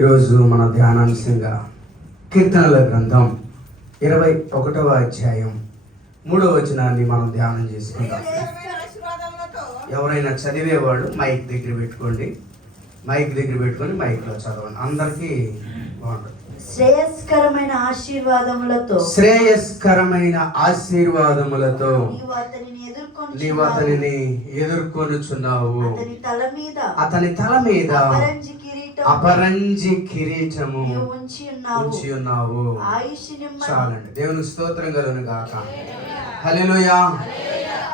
ఈరోజు మన ధ్యానాంశంగా కీర్తనల గ్రంథం 21వ అధ్యాయం 3వ వచనాన్ని మనం ధ్యానం చేసుకుందాం. ఎవరైనా చదివేవాళ్ళు మైక్ దగ్గర పెట్టుకొని మైక్లో చదవండి. అందరికీ బాగుంటుంది. శ్రేయస్కరమైన ఆశీర్వాదములతో నీవు అతనిని ఎదుర్కొనుచున్నావు. అతని తల మీద అపరంజి కిరీటము ఉంచి ఉన్నావు. చాలండి. దేవునికి స్తోత్రం కలుగును గాక. హల్లెలూయా.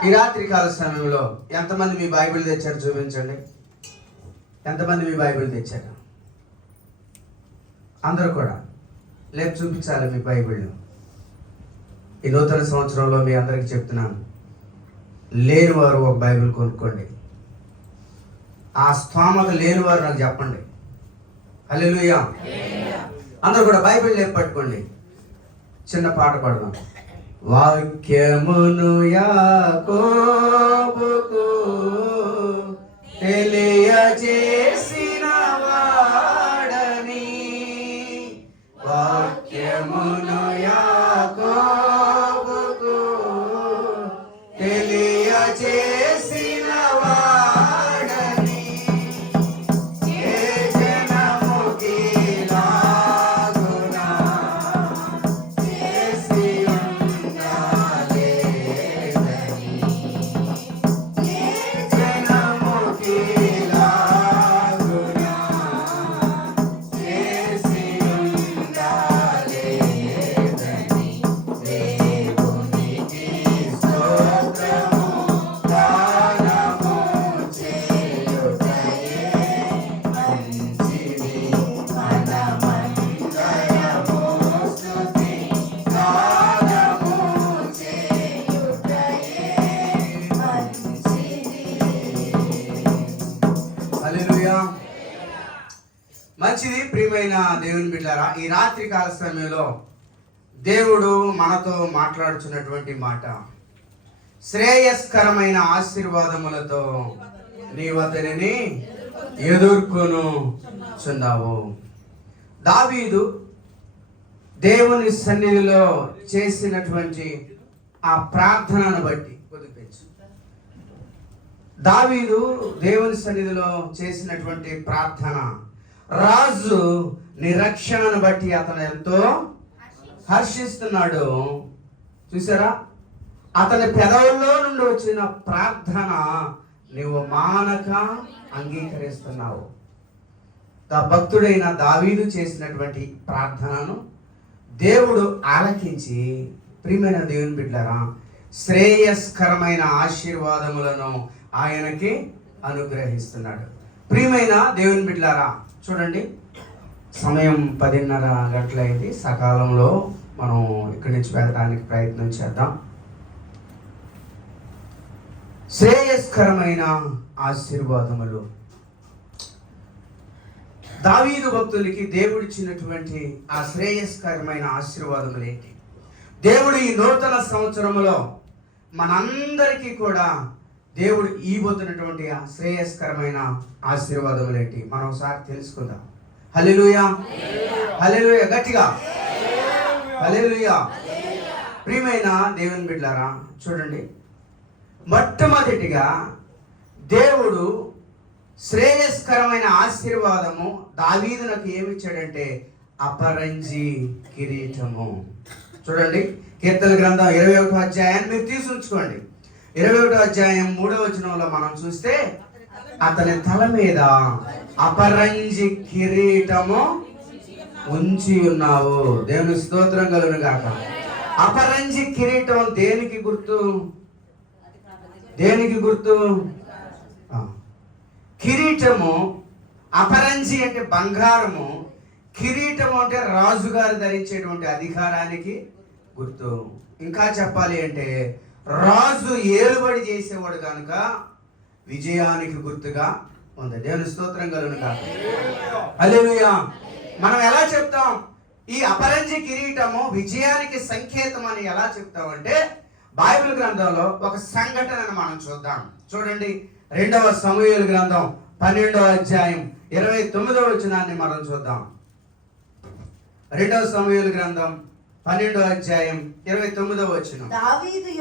ఈ రాత్రి కాల సమయంలో ఎంతమంది మీ బైబిల్ తెచ్చారు చూపించండి. ఎంతమంది మీ బైబిల్ తెచ్చారు? అందరూ కూడా లేపు చూపించాలి మీ బైబిల్. ఈ నూతన సంవత్సరంలో మీ అందరికి చెప్తున్నాను, లేని వారు ఒక బైబిల్ కొనుక్కోండి. ఆ స్థోమత లేని వారు నాకు చెప్పండి. హల్లెలూయా. అందరూ కూడా బైబిల్ లేపు పట్టుకోండి. చిన్న పాట పాడదాం. వాక్యమును యాకోబుకు తెలియజేసిన వాడని, వాక్యమును యాకోబుకు తెలియజేసిన వాడని, ఏ జనముకి లాగునా చేసి ఉండాలేదని, ఏ జనముకి లాగునా చేసి ఉండాలేదని, దేవునికి స్తోత్రము గానము చేయుటయే మంచిది. మనమందరము స్తుతి గానము చేయుటయే మంచిది. హల్లెలూయా. మంచిది. ప్రియమైన దేవుని బిడ్డలారా, ఈ రాత్రి కాల సమయంలో దేవుడు మనతో మాట్లాడుచున్నటువంటి మాట, శ్రేయస్కరమైన ఆశీర్వాదములతో నీవు అతనిని ఎదుర్కొనుచున్నావు. దావీదు దేవుని సన్నిధిలో చేసినటువంటి ఆ ప్రార్థనను బట్టి కొద్దిపించు. దావీదు దేవుని సన్నిధిలో చేసినటువంటి ప్రార్థన, రాజు నిరక్షణను బట్టి అతను ఎంతో హర్షిస్తున్నాడు. చూసారా? అతని పెదవుల్లో నుండి వచ్చిన ప్రార్థన నీవు మానక అంగీకరిస్తున్నావు. భక్తుడైన దావీదు చేసినటువంటి ప్రార్థనను దేవుడు ఆలకించి, ప్రియమైన దేవుని బిడ్డలారా, శ్రేయస్కరమైన ఆశీర్వాదములను ఆయనకి అనుగ్రహిస్తున్నాడు. ప్రియమైన దేవుని బిడ్డలారా, చూడండి, సమయం 10:30 గంటలైంది. సకాలంలో మనం ఇక్కడి నుంచి వెళ్ళడానికి ప్రయత్నం చేద్దాం. శ్రేయస్కరమైన ఆశీర్వాదములు. దావీదు భక్తులకి దేవుడిచ్చినటువంటి ఆ శ్రేయస్కరమైన ఆశీర్వాదములు ఏంటి? దేవుడు ఈ నూతన సంవత్సరంలో మనందరికీ కూడా దేవుడు ఇవ్వబోతున్నటువంటి ఆ శ్రేయస్కరమైన ఆశీర్వాదములు ఏంటి? మనం ఒకసారి తెలుసుకుందాం. హల్లెలూయా. హల్లెలూయా. గట్టిగా హల్లెలూయా. ప్రియమైన దేవుని బిడ్డలారా, చూడండి, మొట్టమొదటిగా దేవుడు శ్రేయస్కరమైన ఆశీర్వాదము దావీదునకు ఏమిచ్చాడంటే అపరంజి కిరీటము. చూడండి, కీర్తన గ్రంథం 21వ అధ్యాయాన్ని మీరు తీసుంచుకోండి. 21వ అధ్యాయం 3వ వచనంలో మనం చూస్తే, అతని తల మీద అపరంజి కిరీటము ఉంచి ఉన్నావు. దేవుని స్తోత్రం కలుగును గాక. అపరంజి కిరీటం దేనికి గుర్తు? దేనికి గుర్తు? కిరీటము, అపరంజి అంటే బంగారము, కిరీటము అంటే రాజుగారు ధరించేటువంటి అధికారానికి గుర్తు. ఇంకా చెప్పాలి అంటే రాజు ఏలుబడి చేసేవాడు కనుక విజయానికి గుర్తుగా ఉంది. దేవుని స్తోత్రం కలుగును గాక. హల్లెలూయా. మనం ఎలా చెప్తాం ఈ అపరంజి కిరీటము విజయానికి సంకేతం అని ఎలా చెప్తామంటే, బైబిల్ గ్రంథంలో ఒక సంఘటనను మనం చూద్దాం. చూడండి, 2వ సమూయేలు గ్రంథం 12వ అధ్యాయం 29వ వచనాన్ని మనం చూద్దాం. 2వ సమూయేలు గ్రంథం 12వ అధ్యాయం 29వ వచనం. దావీదు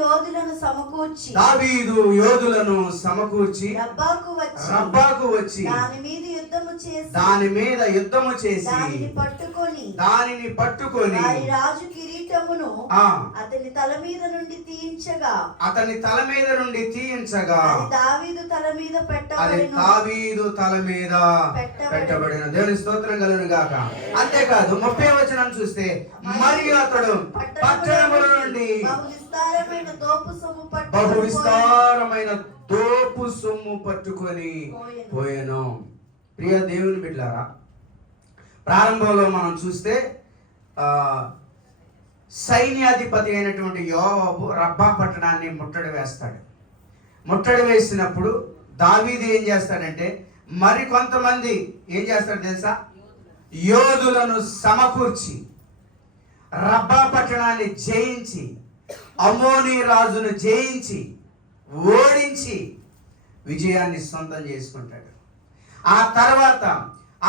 యోధులను సమకూర్చి రబ్బాకు వచ్చి దాని మీద యుద్ధము చేసి దానిని పట్టుకొని రాజు కిరీటమును అతని తల మీద నుండి తీయించగా దావీదు తల మీద పెట్టబడిన. దేవుని స్తోత్రం కలుగును గాక. అంతేకాదు 30వ వచనం చూస్తే మరియు అతడు పట్టణముల నుండి బహు విస్తారమైన దోపు సొమ్ము పట్టుకొని పోయెను. ప్రియ దేవుని బిడ్డలారా, ప్రారంభంలో మనం చూస్తే సైన్యాధిపతి అయినటువంటి యోవాబు రబ్బా పట్టణాన్ని ముట్టడి వేస్తాడు. ముట్టడి వేసినప్పుడు దావీదు ఏం చేస్తాడంటే మరి కొంతమంది ఏం చేస్తాడు తెలుసా, యోధులను సమకూర్చి రబ్బా పట్టణాన్ని జయించి అమ్మోనీ రాజును జయించి ఓడించి విజయాన్ని సొంతం చేసుకుంటాడు. ఆ తర్వాత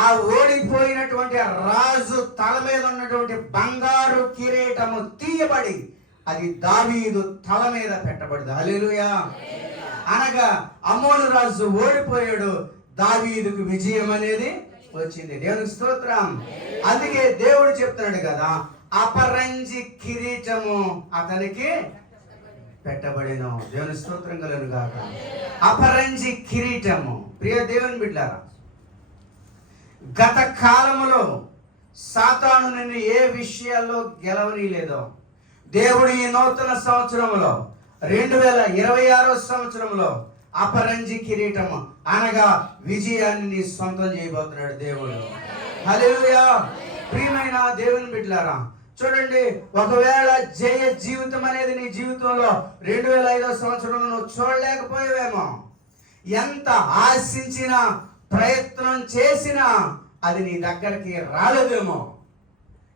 ఆ ఓడిపోయినటువంటి రాజు తల మీద ఉన్నటువంటి బంగారు కిరీటము తీయబడి అది దావీదు తల మీద పెట్టబడింది. హల్లెలూయా. అనగా అమ్మోను రాజు ఓడిపోయాడు, దావీదుకు విజయం అనేది వచ్చింది. దేవునికి స్తోత్రం. అందుకే దేవుడు చెప్తున్నాడు కదా, అపరంజి కిరీటము అతనికి పెట్టబడెను. దేవుని స్తోత్రం కలుగును గాక. అపరంజి కిరీటము. ప్రియ దేవుని బిడ్డలారా, గత కాలములో సాతాను నిన్ను ఏ విషయాల్లో గెలవనీయలేదో దేవుడు ఈ నూతన సంవత్సరంలో 2026వ సంవత్సరంలో అపరంజి కిరీటము అనగా విజయాన్ని నీ సొంతం చేయబోతున్నాడు దేవుడు. హల్లెలూయా. ప్రియమైన దేవుని బిడ్డలారా, చూడండి, ఒకవేళ జయ జీవితం అనేది నీ జీవితంలో 2005వ సంవత్సరంలో నువ్వు చూడలేకపోయావేమో, ఎంత ఆశించినా ప్రయత్నం చేసినా అది నీ దగ్గరికి రాలేదేమో.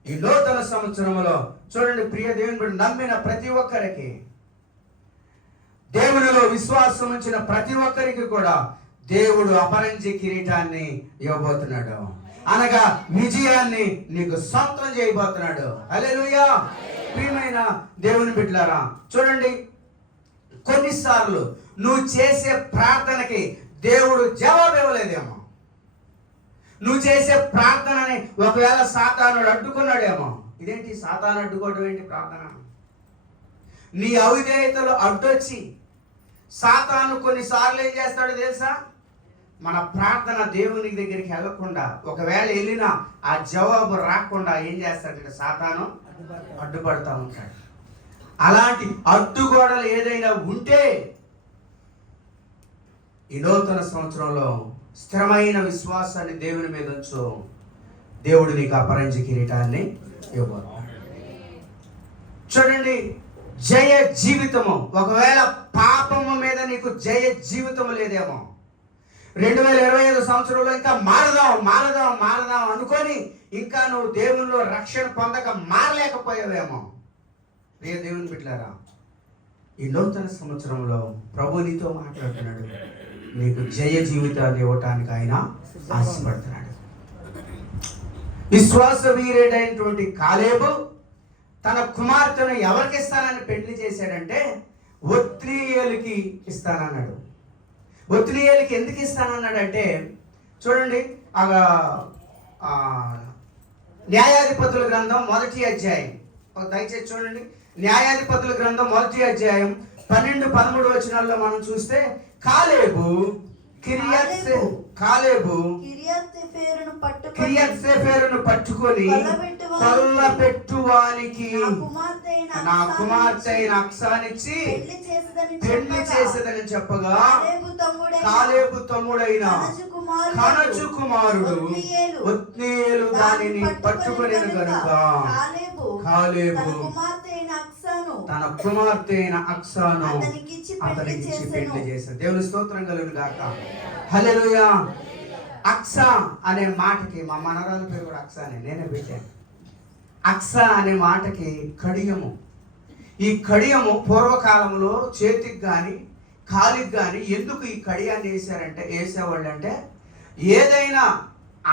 ఈ నూతన సంవత్సరంలో చూడండి ప్రియ దేవుని బిడ్డ, నమ్మిన ప్రతి ఒక్కరికి, దేవునిలో విశ్వాసం ఉంచిన ప్రతి ఒక్కరికి కూడా దేవుడు అపరంజి కిరీటాన్ని ఇవ్వబోతున్నాడు. అనగా విజయాన్ని నీకు సొంతం చేయబోతున్నాడు. హల్లెలూయా. ప్రియమైన దేవుని బిడ్డలారా, చూడండి, కొన్నిసార్లు నువ్వు చేసే ప్రార్థనకి దేవుడు జవాబు ఇవ్వలేదేమో. నువ్వు చేసే ప్రార్థనని ఒకవేళ సాతానుడు అడ్డుకున్నాడేమో. ఇదేంటి సాతాను అడ్డుకోవడం ఏంటి? ప్రార్థన నీ అవిధేయతలు అడ్డొచ్చి సాతాను కొన్నిసార్లు ఏం చేస్తాడో తెలుసా, మన ప్రార్థన దేవుని దగ్గరికి వెళ్ళకుండా, ఒకవేళ వెళ్ళినా ఆ జవాబు రాకుండా ఏం చేస్తాడంటే సాతాను అడ్డుపడతా ఉంటాడు. అలాంటి అడ్డుగోడలు ఏదైనా ఉంటే ఈ నూతన సంవత్సరంలో స్థిరమైన విశ్వాసాన్ని దేవుని మీద ఉంచు. దేవుడు నీకు అపరంజి కిరీటాన్ని ఇవ్వబోతున్నాడు. చూడండి, జయ జీవితము. ఒకవేళ పాపము మీద నీకు జయ జీవితం లేదేమో, 2025 సంవత్సరంలో ఇంకా మారదాం అనుకొని ఇంకా నువ్వు దేవునిలో రక్షణ పొందక మారలేకపోయావేమో. ప్రియ దేవుని బిడ్డలారా, ఈ నూతన సంవత్సరంలో ప్రభు నీతో మాట్లాడుతున్నాడు. నీకు జయ జీవితాన్ని ఇవ్వటానికి ఆయన ఆశపడుతున్నాడు. విశ్వాస వీరుడైనటువంటి కాలేబు తన కుమార్తెను ఎవరికి ఇస్తానని పెళ్లి చేశాడంటే ఒత్నీయేలుకి ఇస్తానన్నాడు. ఒత్నీయేలుకి ఎందుకు ఇస్తానన్నాడంటే, చూడండి, న్యాయాధిపతుల గ్రంథం 1వ అధ్యాయం, దయచేసి చూడండి, న్యాయాధిపతుల గ్రంథం 1వ అధ్యాయం 12-13 వచనాల్లో మనం చూస్తే కాలేబు కిర్యత్సేఫెరును పట్టుకొని కొల్లపెట్టువానికి నా కుమార్తె అయిన అక్సానిచ్చి పెళ్లి చేసేదని చెప్పగా కాలేబు తమ్ముడైన కనజు కుమారుడు ఒత్నీయేలు దానిని పట్టుకొని గనుక కాలేబు తన కుమార్తె అయిన అక్సాను అతనికి పెళ్లి చేశాడు. దేవుని స్తోత్రం కలుగును గాక. హల్లెలూయా. అక్సా అనే మాటకి, మా మనరాల పేరు కూడా అక్సానే, నేనే పెట్టాను. అక్సా అనే మాటకి కడియము. ఈ కడియము పూర్వకాలంలో చేతికి కానీ కాలికి కానీ ఎందుకు ఈ కడియాన్ని వేసేవాళ్ళు అంటే, ఏదైనా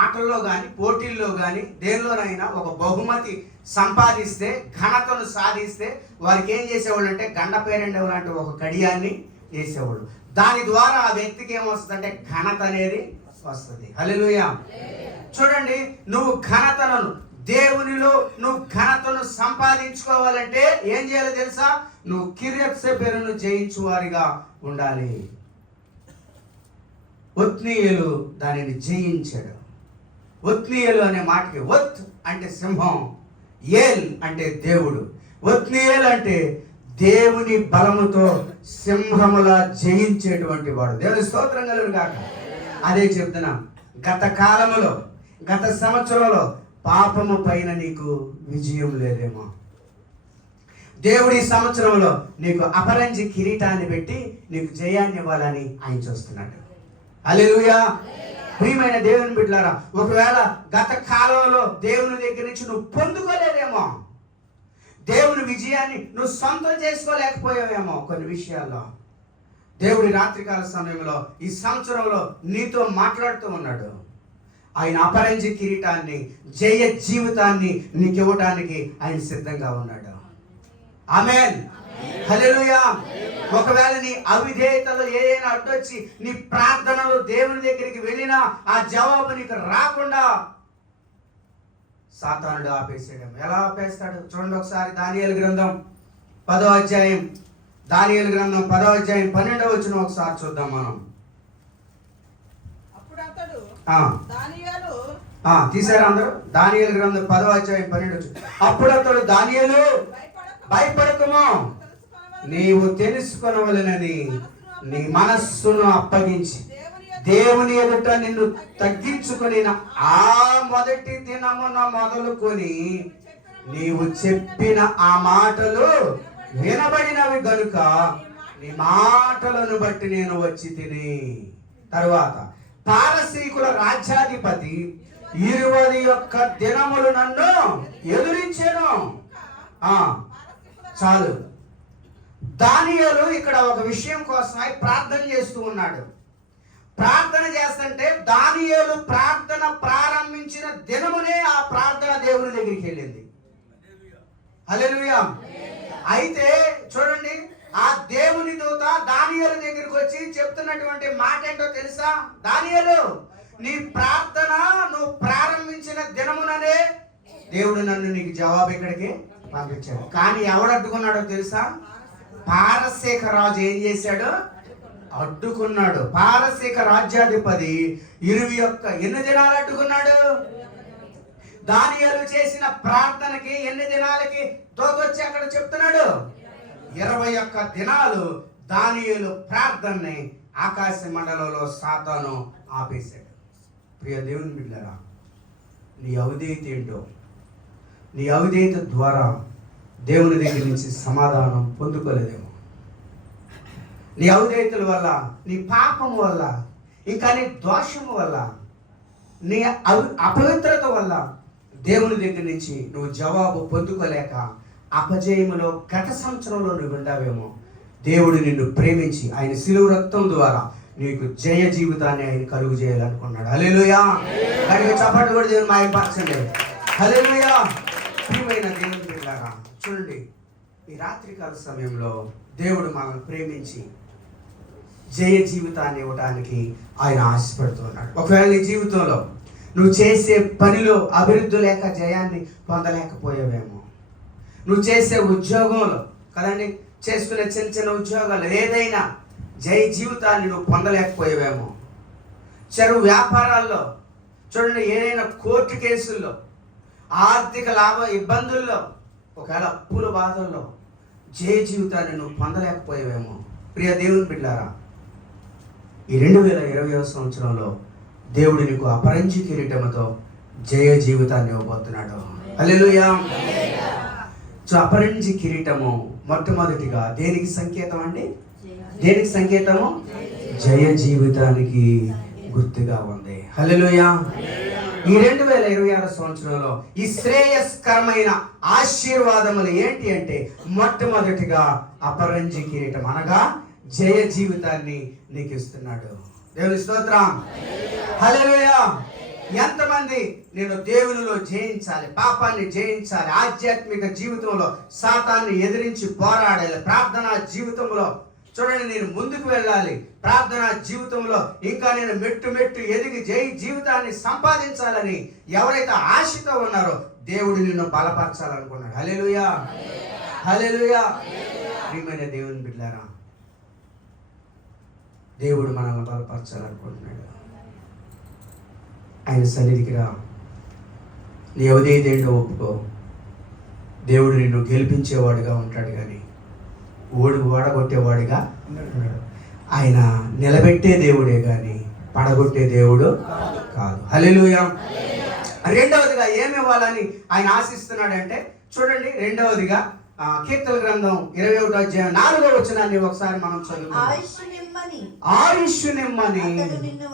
ఆటల్లో కానీ పోటీల్లో కానీ దేనిలోనైనా ఒక బహుమతి సంపాదిస్తే, ఘనతను సాధిస్తే వారికి ఏం చేసేవాళ్ళు అంటే గండ పేరెండం లాంటి ఒక కడియాన్ని చేసేవాళ్ళు. దాని ద్వారా ఆ వ్యక్తికి ఏమొస్తుందంటే ఘనత అనేది వస్తుంది. హల్లెలూయా. చూడండి, నువ్వు ఘనతను దేవునిలో నువ్వు ఘనతను సంపాదించుకోవాలంటే ఏం చేయాలో తెలుసా? నువ్వు కిర్యత్సేపెరును జయించు వారిగా ఉండాలి. ఒత్నీయేలు దానిని జయించాడు. ఒత్నీయేలు అనే మాటకి ఒత్ అంటే సింహం, ఏల్ అంటే దేవుడు. ఒత్నీయేలు అంటే దేవుని బలముతో సింహములా జయించేటువంటి వాడు. దేవుని స్తోత్రం కలుగును గాక. అదే చెప్తున్నా, గత కాలములో గత సంవత్సరంలో పాపము పైన నీకు విజయం లేదేమో. దేవుడి సంవత్సరంలో నీకు అపరంజి కిరీటాన్ని పెట్టి నీకు జయాన్ని ఇవ్వాలని ఆయన చూస్తున్నాడు. హల్లెలూయా. ప్రియమైన దేవుని బిడ్డలారా, ఒకవేళ గత కాలంలో దేవుని దగ్గర నుంచి నువ్వు పొందుకోలేదేమో, దేవుని విజయాన్ని నువ్వు సొంతం చేసుకోలేకపోయావేమో కొన్ని విషయాల్లో. దేవుడి రాత్రికాల సమయంలో ఈ సంవత్సరంలో నీతో మాట్లాడుతూ ఉన్నాడు. ఆయన అపరంజి కిరీటాన్ని, జయ జీవితాన్ని నీకు ఇవ్వడానికి ఆయన సిద్ధంగా ఉన్నాడు. ఆమేన్. హల్లెలూయా. ఒకవేళ నీ అవిధేయతలో ఏదైనా అడ్డొచ్చి నీ ప్రార్థనలో దేవుని దగ్గరికి వెళ్ళినా ఆ జవాబు నీకు రాకుండా సాతానుడు ఆపేసాడేమో. ఎలా ఆపేస్తాడు చూడండి ఒకసారి. దానియేలు గ్రంథం 10వ అధ్యాయం, దానియేలు గ్రంథం 10వ అధ్యాయం 12వ వచనం ఒకసారి చూద్దాం మనం. తీసారా అందరూ? దానియేలు గ్రంథం 10వ అధ్యాయం 12వ వచనం. అప్పుడు అతడు దానియేలు భయపడకుము, నీవు తెలుసుకొనవలెనని నీ మనస్సును అప్పగించి దేవుని ఎదుట నిన్ను తగ్గించుకొని ఆ మొదటి దినమున మొదలుకొని నీవు చెప్పిన ఆ మాటలు వినబడినవి గనుక నీ మాటలను బట్టి నేను వచ్చి తిని. తరువాత పారసీకుల రాజ్యాధిపతి 21 దినములు నన్ను ఎదురించాను. చాలు. దానియేలు ఇక్కడ ఒక విషయం కోసమై ప్రార్థన చేస్తూ ఉన్నాడు. ప్రార్థన చేస్తుంటే దానియేలు ప్రార్థన ప్రారంభించిన దినమునే ఆ ప్రార్థన దేవుని దగ్గరికి వెళ్ళింది. హల్లెలూయా. అయితే చూడండి, ఆ దేవుని దూత దానియేలు దగ్గరికి వచ్చి చెప్తున్నటువంటి మాట ఏంటో తెలుసా? దానియేలు, నీ ప్రార్థన నువ్వు ప్రారంభించిన దినముననే దేవుడు నన్ను నీకు జవాబు ఇక్కడికి పంపించాడు. కానీ ఎవడు అడ్డుకున్నాడో తెలుసా? పారసీక రాజు ఏం చేశాడు? అడ్డుకున్నాడు. పారసీక రాజ్యాధిపతి 21 ఎన్ని దినాలు అడ్డుకున్నాడు? దానియేలు చేసిన ప్రార్థనకి ఎన్ని దినాలకి దోతొచ్చి అక్కడ చెప్తున్నాడు? 21 దినాలు దానియేలు ప్రార్థనని ఆకాశ మండలంలో సాతాను ఆపేశాడు. ప్రియ దేవుని బిడ్డలారా, నీ అవిధేయత ఏంటో, నీ అవిధేయత ద్వారా దేవుని దగ్గర నుంచి సమాధానం పొందుకోలేదేమో. నీ అవిధేయతల వల్ల, నీ పాపం వల్ల, ఇంకా నీ దోషము వల్ల, నీ అపవిత్రత వల్ల దేవుని దగ్గర నుంచి నువ్వు జవాబు పొందుకోలేక అపజయములో గత సంవత్సరంలో నువ్వు ఉండావేమో. దేవుడు నిన్ను ప్రేమించి ఆయన శిలువ రక్తం ద్వారా నీకు జయ జీవితాన్ని ఆయన కలుగు చేయాలనుకున్నాడు. హల్లెలూయా. కానీ చప్పట్లు కూడా దేవుని మాయపరచండి. హల్లెలూయా. ప్రియమైన దేవుని బిడ్డలారా, చూడండి, ఈ రాత్రికాల సమయంలో దేవుడు మనల్ని ప్రేమించి జయ జీవితాన్ని ఇవ్వడానికి ఆయన ఆశపడుతున్నాడు. ఒకవేళ నీ జీవితంలో నువ్వు చేసే పనిలో అభివృద్ధి లేక జయాన్ని పొందలేకపోయావేమో, నువ్వు చేసే ఉద్యోగంలో కదండి, చేసుకునే చిన్న చిన్న ఉద్యోగాలు ఏదైనా జయ జీవితాన్ని నువ్వు పొందలేకపోయావేమో, చెరువు వ్యాపారాల్లో చూడండి, ఏదైనా కోర్టు కేసుల్లో, ఆర్థిక లాభ ఇబ్బందుల్లో, ఒకవేళ అప్పుల బాధల్లో జయ జీవితాన్ని నువ్వు పొందలేకపోయావేమో. ప్రియ దేవుని బిడ్డలారా, ఈ 2020వ సంవత్సరంలో దేవుడు నీకు అపరంజి కిరీటముతో జయ జీవితాన్ని ఇవ్వబోతున్నాడు. హల్లెలూయా. సో అపరంజి కిరీటము మొట్టమొదటిగా దేనికి సంకేతం అండి? దేనికి సంకేతము? జయ జీవితానికి గుర్తుగా ఉంది. హల్లెలూయా. ఈ 2026 సంవత్సరంలో ఈ శ్రేయస్కరమైన ఆశీర్వాదములు ఏంటి అంటే, మొట్టమొదటిగా అపరంజి కిరీటం అనగా జయ జీవితాన్ని నీకు ఇస్తున్నాడు. దేవుని స్తోత్రం. హల్లెలూయా. ఎంతమంది నేను దేవునిలో జయించాలి, పాపాన్ని జయించాలి, ఆధ్యాత్మిక జీవితంలో సాతాన్ని ఎదిరించి పోరాడాలి, ప్రార్థనా జీవితంలో చూడండి నేను ముందుకు వెళ్ళాలి, ప్రార్థనా జీవితంలో ఇంకా నేను మెట్టు ఎదిగి జీవితాన్ని సంపాదించాలని ఎవరైతే ఆశతో ఉన్నారో దేవుడు నిన్ను బలపరచాలనుకున్నాడు. హల్లెలూయా, హల్లెలూయా. ప్రియమైన దేవుని బిడ్డలారా, దేవుడు మనల్ని బలపరచాలనుకుంటున్నాడు. ఆయన సన్నిధికి రా, నీ ఏదేంటో ఒప్పుకో. దేవుడు నిన్ను గెలిపించేవాడుగా ఉంటాడు కానీ ఓడగొట్టేవాడిగా ఉన్నాడు. ఆయన నిలబెట్టే దేవుడే కానీ పడగొట్టే దేవుడు కాదు. హల్లెలూయా. రెండవదిగా ఏమి ఇవ్వాలని ఆయన ఆశిస్తున్నాడంటే చూడండి, రెండవదిగా కీర్తన గ్రంథం 21వ అధ్యాయం 4వ వచనాన్ని ఒకసారి మనం చదువుకుందాం. ఆయుష్ నిమ్మని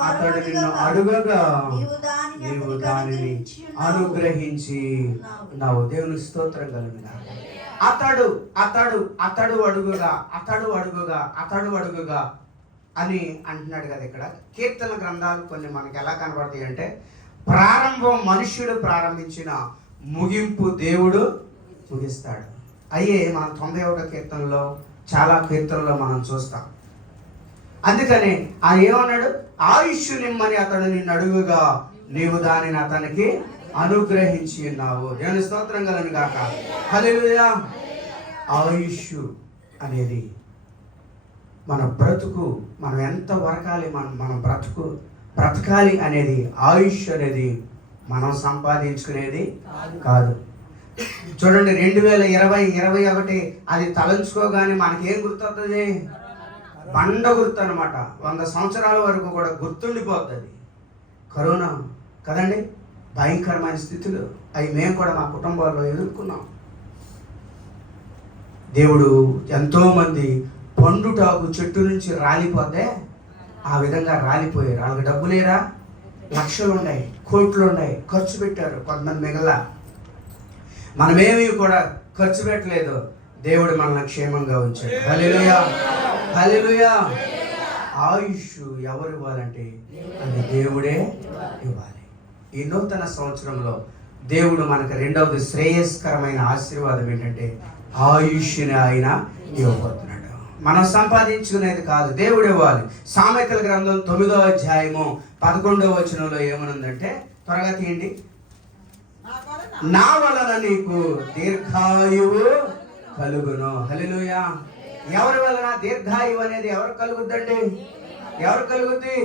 అతడు నిన్ను అడుగగా నీవు దానిని అనుగ్రహించి ఉన్నావు. దేవుని స్తోత్రం కలుగునా. అతడు అడుగుగా అని అంటున్నాడు కదా. ఇక్కడ కీర్తన గ్రంథాలు కొన్ని మనకి ఎలా కనబడతాయి అంటే, ప్రారంభం మనుష్యుడు ప్రారంభించిన ముగింపు దేవుడు ముగిస్తాడు. అయ్యే మనం 91వ కీర్తనలో చాలా కీర్తనలో మనం చూస్తాం. అందుకని ఆయన ఏమన్నాడు, ఆయుష్ నిమ్మని అతడు నిన్ను అడుగుగా నీవు దానిని అతనికి అనుగ్రహించి ఉన్నావు. దేవుని స్తోత్రం కలుగును గాక. హల్లెలూయా. ఆయుష్ అనేది మన బ్రతుకు, మనం ఎంత వరకాలి, మన బ్రతకాలి అనేది, ఆయుష్ అనేది మనం సంపాదించుకునేది కాదు. చూడండి 2021 అది తలంచుకోగానే మనకేం గుర్తొస్తుంది? బండ గుర్తు అనమాట. 100 సంవత్సరాల వరకు కూడా గుర్తుండిపోతుంది. కరోనా కదండి, భయంకరమైన స్థితులు అవి మేము కూడా మా కుటుంబాల్లో ఎదుర్కొన్నాం. దేవుడు ఎంతోమంది పండుటాకు చెట్టు నుంచి రాలిపోతే ఆ విధంగా రాలిపోయారు. వాళ్ళకి డబ్బు లేరా, లక్షలు ఉన్నాయి, కోట్లు ఉన్నాయి, ఖర్చు పెట్టారు. కొంతమంది మిగల మనమేమీ కూడా ఖర్చు పెట్టలేదు. దేవుడు మనల్ని క్షేమంగా ఉంచాడు. హల్లెలూయా, హల్లెలూయా. ఆయుష్ ఎవరు ఇవ్వాలంటే అది దేవుడే ఇవ్వాలి. ఈ నూతన సంవత్సరంలో దేవుడు మనకు రెండవది శ్రేయస్కరమైన ఆశీర్వాదం ఏంటంటే ఆయుష్ని ఆయన ఇవ్వబోతున్నాడు. మనం సంపాదించుకునేది కాదు, దేవుడు ఇవ్వాలి. సామెతల గ్రంథం 9వ అధ్యాయము 11వ వచనంలో ఏమనుందంటే, త్వరగా తీయండి. నా వలన నీకు దీర్ఘాయువు కలుగును. హల్లెలూయా. ఎవరి వలన దీర్ఘాయువు అనేది ఎవరు కలుగుద్దండి? ఎవరు కలుగుద్ది?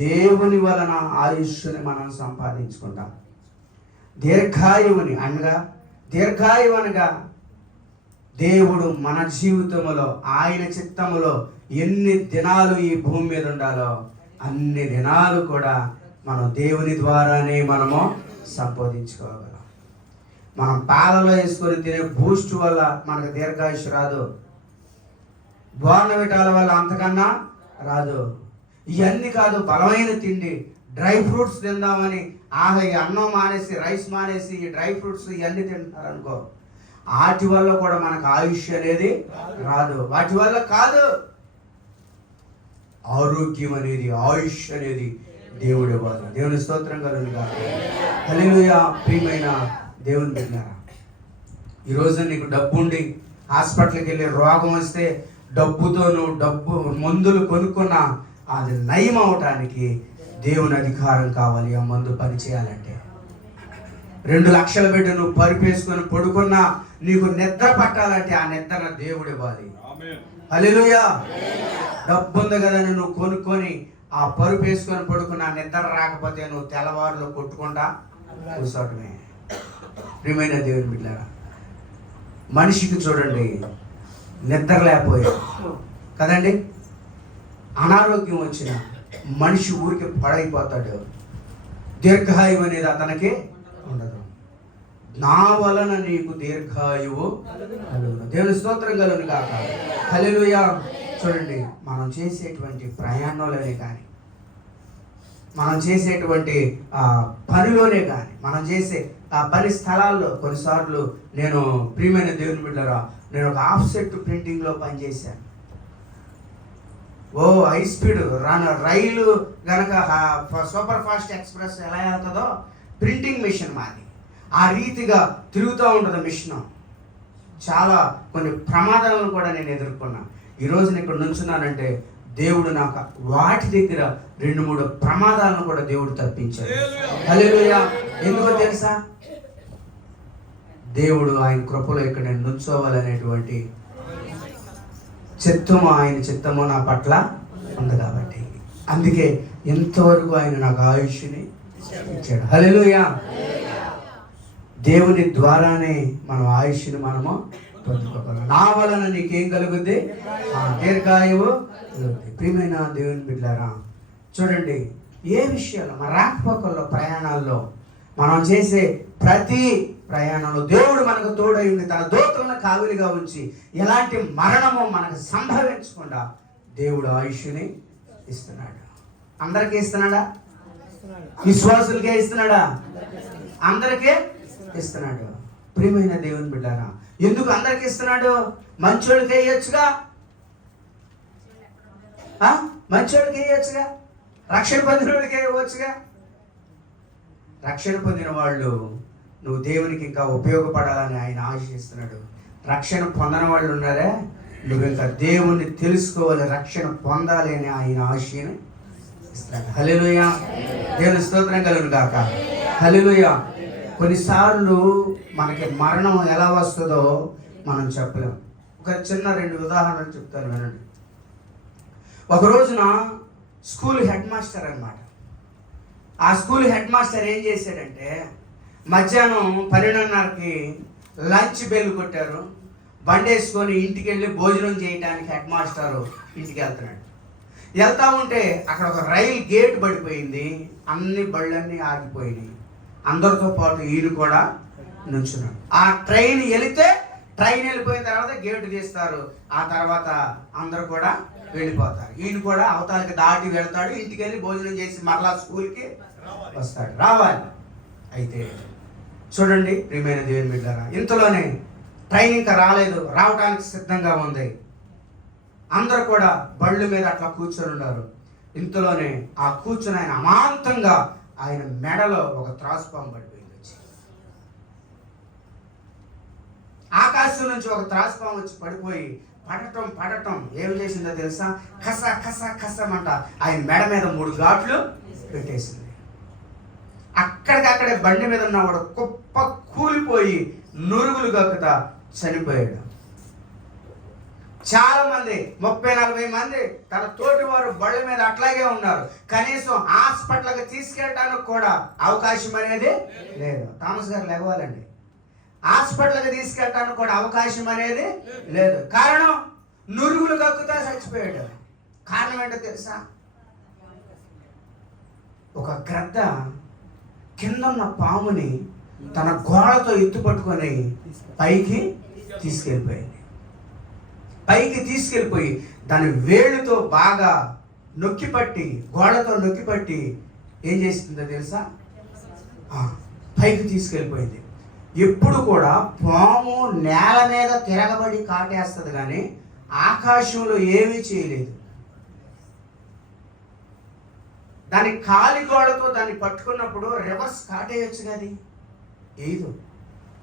దేవుని వలన ఆయుష్ని మనం సంపాదించుకుంటాం. దీర్ఘాయువుని అనగా దేవుడు మన జీవితంలో ఆయన చిత్తములో ఎన్ని దినాలు ఈ భూమి మీద ఉండాలో అన్ని దినాలు కూడా మనం దేవుని ద్వారానే మనము సంపాదించుకోగలం. మనం పాలలో వేసుకొని తినే బూస్ట్ వల్ల మనకు దీర్ఘాయుష్ రాదు, బోర్నవిటాల వల్ల అంతకన్నా రాదు. ఇవన్నీ కాదు, బలమైన తిండి, డ్రై ఫ్రూట్స్ తిందామని ఈ అన్నం మానేసి, రైస్ మానేసి ఈ డ్రై ఫ్రూట్స్ ఇవన్నీ తింటున్నారు అనుకో, వాటి వల్ల కూడా మనకు ఆయుష్ అనేది రాదు. వాటి వల్ల కాదు, ఆరోగ్యం అనేది, ఆయుష్ అనేది దేవుడు ఇవ్వాలి. దేవుని స్తోత్రం కలుగును గాక. హల్లెలూయా. ప్రియమైన దేవుని బిడ్డలారా, ఈరోజు నీకు డబ్బు ఉండి హాస్పిటల్కి వెళ్ళి రోగం వస్తే డబ్బుతో నువ్వు మందులు కొనుక్కున్నా అది నయం అవటానికి దేవుని అధికారం కావాలి. ఆ మందు పని చేయాలంటే 2 లక్షల బిడ్డ నువ్వు పరిపేసుకొని పడుకున్నా నీకు నిద్ర పట్టాలంటే ఆ నిద్ర దేవుడు ఇవ్వాలి. హల్లెలూయా. డబ్బు ఉంది కదా నువ్వు కొనుక్కొని ఆ పరుపు వేసుకొని పడుకున్న నిద్ర రాకపోతే నువ్వు తెల్లవారులో కొట్టుకుంటా కూర్చోటమే. ప్రియమైన దేవుని బిడ్డలారా, మనిషికి చూడండి నిద్ర లేకపోయా కదండి, అనారోగ్యం వచ్చిన మనిషి ఊరికి పడైపోతాడు. దీర్ఘాయువు అనేది అతనికి ఉండదు. నా వలన నీకు దీర్ఘాయువు కలుగును. దేవుని స్తోత్రం కలుగును కాక. హల్లెలూయా. చూడండి, మనం చేసేటువంటి ప్రయాణంలోనే కానీ, మనం చేసేటువంటి పనిలోనే కానీ, మనం చేసే ఆ పని స్థలాల్లో కొన్నిసార్లు నేను ప్రియమైన దేవుని బిడ్డలారా, నేను ఒక ఆఫ్సెట్ ప్రింటింగ్లో పనిచేశాను. హై స్పీడ్ రైలు గనక సూపర్ ఫాస్ట్ ఎక్స్ప్రెస్ ఎలా వెళ్తుందో ప్రింటింగ్ మిషన్ మాది ఆ రీతిగా తిరుగుతూ ఉంటుంది మిషన్. చాలా కొన్ని ప్రమాదాలను కూడా నేను ఎదుర్కొన్నా. ఈరోజు నేను ఇక్కడ నుంచున్నానంటే దేవుడు నాకు వాటి దగ్గర 2-3 ప్రమాదాలను కూడా దేవుడు తప్పించాడు. హల్లెలూయా. ఎందుకో తెలుసా? దేవుడు ఆయన కృపలో ఇక్కడ నేను నుంచోవాలనేటువంటి చిత్తము, ఆయన చిత్తము నా పట్ల ఉంది కాబట్టి, అందుకే ఎంతవరకు ఆయన నాకు ఆయుష్ని ఇచ్చాడు. హల్లెలూయా. దేవుని ద్వారానే మనం ఆయుష్ని మనము పొందుకోగలం. నా వలన నీకేం కలుగుద్ది? దీర్ఘాయువు కలుగుద్ది. ప్రియమైన దేవుని బిడ్డలారా, చూడండి, ఏ విషయాల్లో మన రాకపోకల్లో ప్రయాణాల్లో మనం చేసే ప్రతి ప్రయాణంలో దేవుడు మనకు తోడైంది, తన దూతలను కావిలిగా ఉంచి ఎలాంటి మరణము మనకు సంభవించకుండా దేవుడు ఆయుష్ని ఇస్తున్నాడు. అందరికీ ఇస్తున్నాడా? విశ్వాసులకే ఇస్తున్నాడా? అందరికీ ఇస్తున్నాడు. ప్రియమైన దేవుని బిడ్డారా, ఎందుకు అందరికి ఇస్తున్నాడు? మంచోడికి వేయొచ్చుగా, మంచోడికి వేయొచ్చుగా, రక్షణ పొందినోడికి వేయవచ్చుగా. రక్షణ పొందిన వాళ్ళు నువ్వు దేవునికి ఇంకా ఉపయోగపడాలని ఆయన ఆశిస్తున్నాడు. రక్షణ పొందని వాళ్ళు ఉన్నారే, నువ్వు ఇంకా దేవుణ్ణి తెలుసుకోవాలి, రక్షణ పొందాలి అని ఆయన ఆశని ఇస్తున్నాడు. హల్లెలూయా. దేవుని స్తోత్రం కలుగును గాక. హల్లెలూయా. కొన్నిసార్లు మనకి మరణం ఎలా వస్తుందో మనం చెప్పలేం. ఒక చిన్న 2 ఉదాహరణలు చెప్తాను, వినండి. ఒక రోజున స్కూల్ హెడ్ మాస్టర్ అన్నమాట. ఆ స్కూల్ హెడ్ మాస్టర్ ఏం చేశాడంటే, మధ్యాహ్నం 12:30కి లంచ్ బెల్ కొట్టారు. బండి వేసుకొని ఇంటికి వెళ్ళి భోజనం చేయడానికి హెడ్ మాస్టర్ ఇంటికి వెళ్తున్నాడు. వెళ్తా ఉంటే అక్కడ ఒక రైలు గేట్ పడిపోయింది. అన్ని బళ్ళన్నీ ఆగిపోయినాయి. అందరితో పాటు ఈయన కూడా నుంచున్నాడు. ఆ ట్రైన్ వెళ్ళిపోయిన తర్వాత గేటు తీస్తారు. ఆ తర్వాత అందరూ కూడా వెళ్ళిపోతారు. ఈయన కూడా అవతలకి దాటి వెళ్తాడు. ఇంటికి వెళ్ళి భోజనం చేసి మరలా స్కూల్కి రావాలి. అయితే చూడండి ప్రియమైన దేవుని బిడ్డలారా, ఇంతలోనే ట్రైన్ ఇంకా రాలేదు, రావడానికి సిద్ధంగా ఉంది. అందరూ కూడా బళ్ళు మీద అట్లా కూర్చొని ఉన్నారు. ఇంతలోనే ఆ కూర్చొని ఆయన అమాంతంగా ఆయన మెడలో ఒక త్రాసుపాము పడిపోయింది. వచ్చి ఆకాశం నుంచి ఒక త్రాసుపాము వచ్చి పడిపోయి పడటం ఏం చేసిందో తెలుసా? కసమంట ఆయన మెడ మీద 3 ఘాట్లు పెట్టేసింది. అక్కడికక్కడే బండి మీద ఉన్నవాడు కుప్ప కూలిపోయి నురుగులు గక్కుతా చనిపోయాడు. చాలా మంది 30-40 మంది తన తోటి వారు బళ్ళ మీద అట్లాగే ఉన్నారు. కనీసం హాస్పిటల్కి తీసుకెళ్ళడానికి కూడా అవకాశం అనేది లేదు. థామస్ గారు లేవాలండి. హాస్పిటల్కి తీసుకెళ్ళడానికి కూడా అవకాశం అనేది లేదు. కారణం నురుగులు కక్కుతా చచ్చిపోయాడు. కారణం ఏంటో తెలుసా? ఒక గ్రద్ద కింద ఉన్న పాముని తన గోడతో ఎత్తుపట్టుకొని పైకి తీసుకెళ్ళిపోయి దాని వేళ్ళతో బాగా గోడతో నొక్కిపట్టి ఏం చేస్తుందో తెలుసా? పైకి తీసుకెళ్ళిపోయింది. ఎప్పుడు కూడా పాము నేల మీద తిరగబడి కాటేస్తుంది, కానీ ఆకాశంలో ఏమీ చేయలేదు. దాని కాలి గోడతో దాన్ని పట్టుకున్నప్పుడు రివర్స్ కాటేయచ్చు కదా, ఏదో.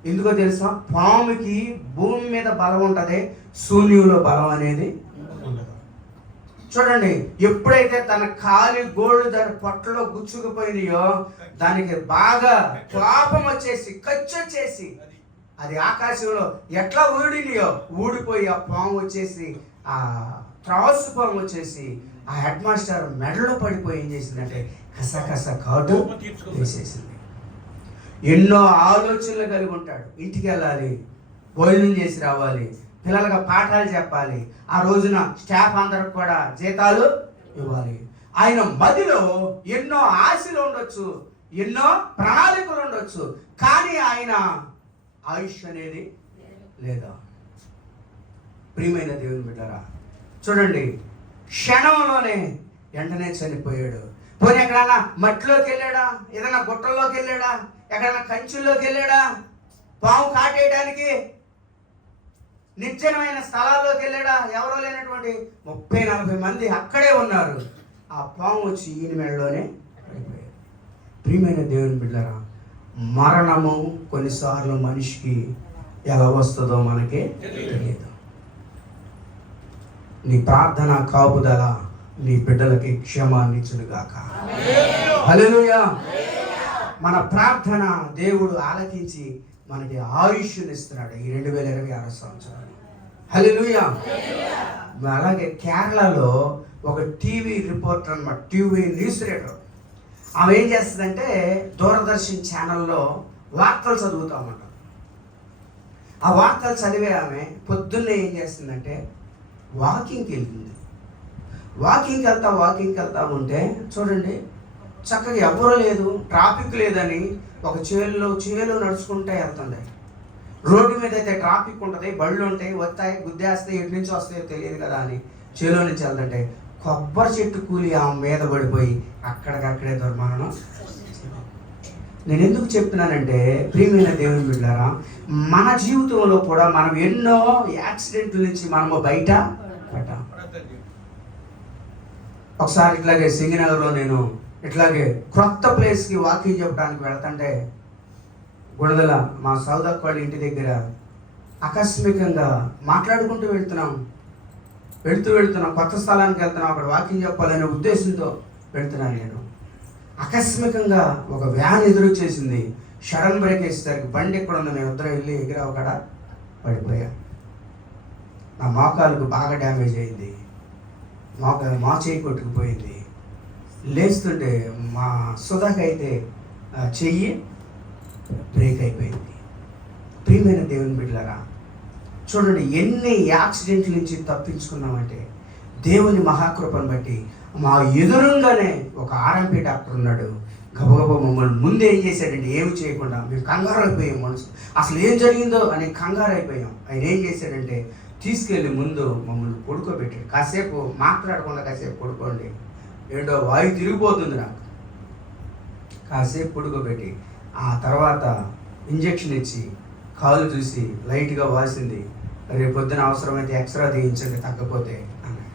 ఎందుకో తెలుసా? పాముకి భూమి మీద బలం ఉంటుంది, శూన్యంలో బలం అనేది ఉండదు. చూడండి, ఎప్పుడైతే తన కాలి గోళ్ళు దాని పొట్టలో గుచ్చుకుపోయినాయో దానికి బాగా కోపం వచ్చేసి కచ్చొచ్చేసి అది ఆకాశంలో ఎట్లా ఊడిపోయి ఆ పాము వచ్చేసి ఆ త్రాసు పాము వచ్చేసి ఆ హెడ్ మాస్టర్ మెడలో పడిపోయి ఏం చేసిందంటే కస కాటు వేసేసింది. ఎన్నో ఆలోచనలు కలిగి ఉంటాడు. ఇంటికి వెళ్ళాలి, భోజనం చేసి రావాలి, పిల్లలకు పాఠాలు చెప్పాలి, ఆ రోజున స్టాఫ్ అందరికి కూడా జీతాలు ఇవ్వాలి. ఆయన మదిలో ఎన్నో ఆశలు ఉండొచ్చు, ఎన్నో ప్రణాళికలు ఉండొచ్చు, కానీ ఆయన ఆయుష్ అనేది లేదా. ప్రియమైన దేవుని బిడ్డరా, చూడండి, క్షణంలోనే వెంటనే చనిపోయాడు. పోనీ ఎక్కడన్నా మట్టిలోకి వెళ్ళాడా? ఏదైనా గుట్టల్లోకి వెళ్ళాడా? ఎక్కడన్నా కంచుల్లోకి వెళ్ళాడా పాము కాటేయడానికి? నిర్జనమైన స్థలాల్లోకి వెళ్ళాడా, ఎవరో లేనటువంటి 30-40 మంది అక్కడే ఉన్నారు. ఆ పాము వచ్చి ఈయన మెడలోనే పడిపోయారు. ప్రియమైన దేవుని బిడ్డలారా, మరణము కొన్నిసార్లు మనిషికి ఎలా వస్తుందో మనకి తెలియదు. నీ ప్రార్థన కాపుదల నీ బిడ్డలకి క్షేమాన్ని ఇచ్చునుగాక. హల్లెలూయా. మన ప్రార్థన దేవుడు ఆలకించి మనకి ఆయుష్ని ఇస్తున్నాడు ఈ 2026 సంవత్సరాలు. హల్లెలూయా. అలాగే కేరళలో ఒక టీవీ రిపోర్టర్ అన్నమాట, టీవీ న్యూస్ రీడర్. ఆమె ఏం చేస్తుందంటే దూరదర్శన్ ఛానల్లో వార్తలు చదువుతామట. ఆ వార్తలు చదివే ఆమె పొద్దున్నే ఏం చేస్తుందంటే వాకింగ్కి వెళ్తుంది. వాకింగ్కి వెళ్తా ఉంటే చూడండి, చక్కగా ఎవరూ లేదు, ట్రాఫిక్ లేదని ఒక చేలో నడుచుకుంటే వెళ్తుంది. రోడ్డు మీద అయితే ట్రాఫిక్ ఉంటుంది, బళ్ళు ఉంటాయి, వస్తాయి, గుద్దేస్తాయి, ఎటు నుంచి వస్తాయో తెలియదు కదా అని చేలో నుంచి వెళ్తుంటే కొబ్బరి చెట్టు కూలి ఆమె మీద పడిపోయి అక్కడికక్కడే దుర్మరణం. నేను ఎందుకు చెప్తున్నానంటే ప్రియమైన దేవుని బిడ్డలారా, మన జీవితంలో కూడా మనం ఎన్నో యాక్సిడెంట్ల నుంచి మనము బయట పడ్డాం. ఒకసారి ఇట్లాగే సింగనగర్లో నేను ఇట్లాగే క్రొత్త ప్లేస్కి వాకింగ్ చెప్పడానికి వెళ్తుంటే గుణదల మా సౌదక్క వాళ్ళ ఇంటి దగ్గర ఆకస్మికంగా మాట్లాడుకుంటూ వెళ్తున్నాం కొత్త స్థలానికి వెళ్తున్నాం, అక్కడ వాకింగ్ చెప్పాలనే ఉద్దేశంతో వెళ్తున్నాను. నేను ఆకస్మికంగా ఒక వ్యాన్ ఎదురొచ్చేసింది. సడన్ బ్రేక్ వేసేసరికి బండి ఎక్కడ ఉందో నేను ఇద్దరు వెళ్ళి ఎగిరా ఒకడ పడిపోయా. నా మోకాలకు బాగా డ్యామేజ్ అయింది, మా చేయి కొట్టుకుపోయింది. లేస్తుంటే మా సుధాకైతే చెయ్యి బ్రేక్ అయిపోయింది. ప్రియమైన దేవుని బిడ్డలారా, చూడండి ఎన్ని యాక్సిడెంట్ల నుంచి తప్పించుకున్నామంటే దేవుని మహాకృపను బట్టి. మా ఎదురుగానే ఒక ఆర్ఎంపీ డాక్టర్ ఉన్నాడు. గబగబా మమ్మల్ని ముందు ఏం చేశాడంటే ఏమి చేయకుండా మేము కంగారు అయిపోయాం. మనసు అసలు ఏం జరిగిందో అని కంగారు అయిపోయాం. ఆయన ఏం చేశాడంటే తీసుకెళ్ళి ముందు మమ్మల్ని పడుకోబెట్టాడు. కాసేపు మాట్లాడకుండా కాసేపు పడుకోండి, ఏంటో వాయు తిరిగిపోతుంది నాకు. కాసేపు పడుకోబెట్టి ఆ తర్వాత ఇంజెక్షన్ ఇచ్చి కాలు చూసి లైట్గా వాసింది, రేపు పొద్దున అవసరమైతే ఎక్స్రా తీయించండి తగ్గపోతే అన్నాడు.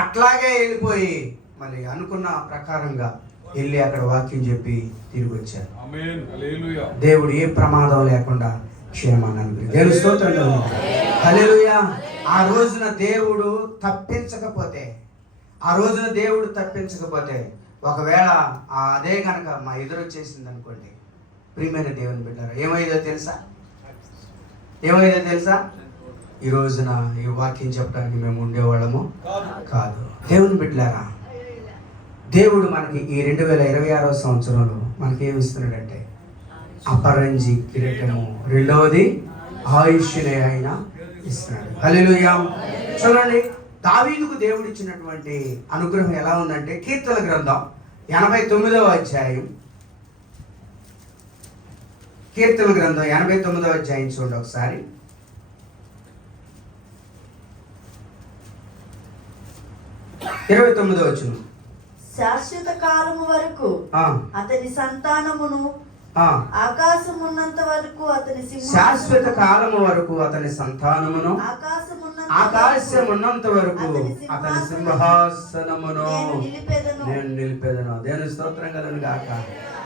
అట్లాగే వెళ్ళిపోయి మళ్ళీ అనుకున్న ప్రకారంగా వెళ్ళి అక్కడ వాక్యం చెప్పి తిరిగి వచ్చారు. దేవుడు ఏ ప్రమాదం లేకుండా క్షేమాన్ని అనుగ్రహించాడు. దేవుని స్తోత్రం. హల్లెలూయా. ఆ రోజున దేవుడు తప్పించకపోతే ఒకవేళ అదే కనుక మా ఎదురొచ్చేసింది అనుకోండి, ప్రియమైన దేవుని బిడ్డారా, ఏమైందో తెలుసా? ఈ రోజున ఈ వాక్యం చెప్పడానికి మేము ఉండేవాళ్ళము కాదు. దేవుని బిడ్డలారా, దేవుడు మనకి ఈ 2026 సంవత్సరంలో మనకి ఏమి ఇస్తున్నాడంటే అపరంజి కిరీటము, రెండవది ఆయుష్నే ఆయన ఇస్తున్నాడు. హల్లెలూయా. చూడండి, దావీదుకు దేవుడు ఇచ్చినటువంటి అనుగ్రహం ఎలా ఉందంటే కీర్తన గ్రంథం 89వ అధ్యాయం, కీర్తన గ్రంథం 89వ అధ్యాయం చూడండి ఒకసారి. 29వ వచనం. శాశ్వత కాలము వరకు అతని సంతానమును, ఆకాశం ఉన్నంత వరకు అతని శాశ్వత కాలము వరకు అతని సంతానమును, ఆకాశం ఉన్నంత వరకు అతని సింహాసనమును నేను నిలిపెదను. దేవుని స్తోత్రం కలుగును గాక.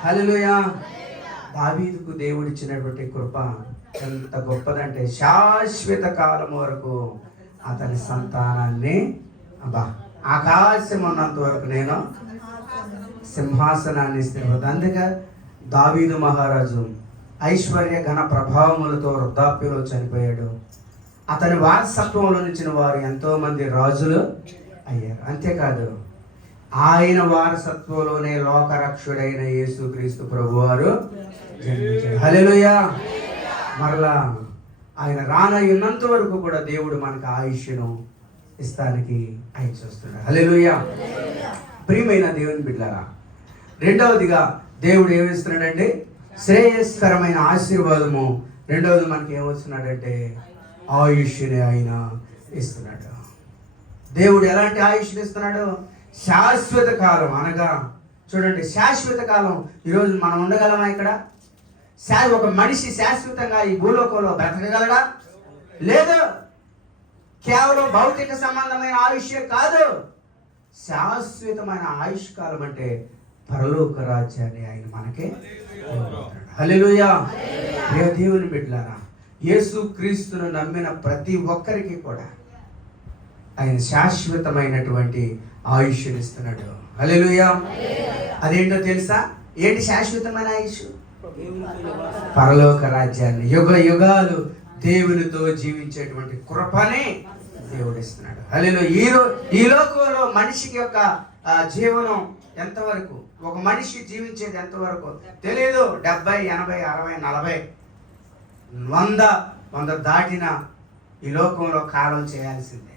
హల్లెలూయా. దావీదుకు దేవుడిచ్చినటువంటి కృప ఎంత గొప్పదంటే శాశ్వత కాలం వరకు అతని సంతానాన్ని, ఆకాశం ఉన్నంత వరకు నేను సింహాసనాన్ని ఇస్తాను. అందుకే దావీదు మహారాజు ఐశ్వర్య ఘన ప్రభావములతో వృద్ధాప్యంలో చనిపోయాడు. అతని వారసత్వంలో నిలిచిన వారు ఎంతో మంది రాజులు అయ్యారు. అంతేకాదు ఆయన వారసత్వంలోనే లోకరక్షుడైన యేసుక్రీస్తు ప్రభువారు జన్మించారు. హల్లెలూయా. మరలా ఆయన రానయ్యున్నంత వరకు కూడా దేవుడు మనకు ఆయుష్ను ఇస్తానికి ఆయన చూస్తున్నాడు. హల్లెలూయా. ప్రియమైన దేవుని బిడ్డలారా, రెండవదిగా దేవుడు ఏమిస్తున్నాడంటే శ్రేయస్కరమైన ఆశీర్వాదము. రెండవది మనకి ఏమొస్తున్నాడంటే ఆయుష్ని ఆయన ఇస్తున్నాడు. దేవుడు ఎలాంటి ఆయుష్ని ఇస్తున్నాడు? శాశ్వత కాలం. అనగా చూడండి, శాశ్వత కాలం. ఈరోజు మనం ఉండగలమా? ఇక్కడ ఒక మనిషి శాశ్వతంగా ఈ భూలోకంలో బ్రతకగలడా? లేదు. కేవలం భౌతిక సంబంధమైన ఆయుష్యే కాదు, శాశ్వతమైన ఆయుష్ కాలం అంటే పరలోక రాజ్యాన్ని ఆయన మనకే హల్లెలూయా. ప్రియ దేవుని బిడ్డలారా, యేసు క్రీస్తును నమ్మిన ప్రతి ఒక్కరికి కూడా ఆయన శాశ్వతమైనటువంటి ఆయుష్ని ఇస్తున్నాడు. హల్లెలూయా. అదేంటో తెలుసా? ఏంటి శాశ్వతమైన ఆయుష్? పరలోక రాజ్యాన్ని, యుగ యుగాలు దేవునితో జీవించేటువంటి కృపని దేవుడు ఇస్తున్నాడు. హల్లెలూయా. ఈ లోకంలో మనిషికి యొక్క జీవనం ఎంతవరకు, ఒక మనిషి జీవించేది ఎంతవరకు తెలియదు. 70, 80, 60, 40, 100 దాటిన ఈ లోకంలో కాలం చేయాల్సిందే.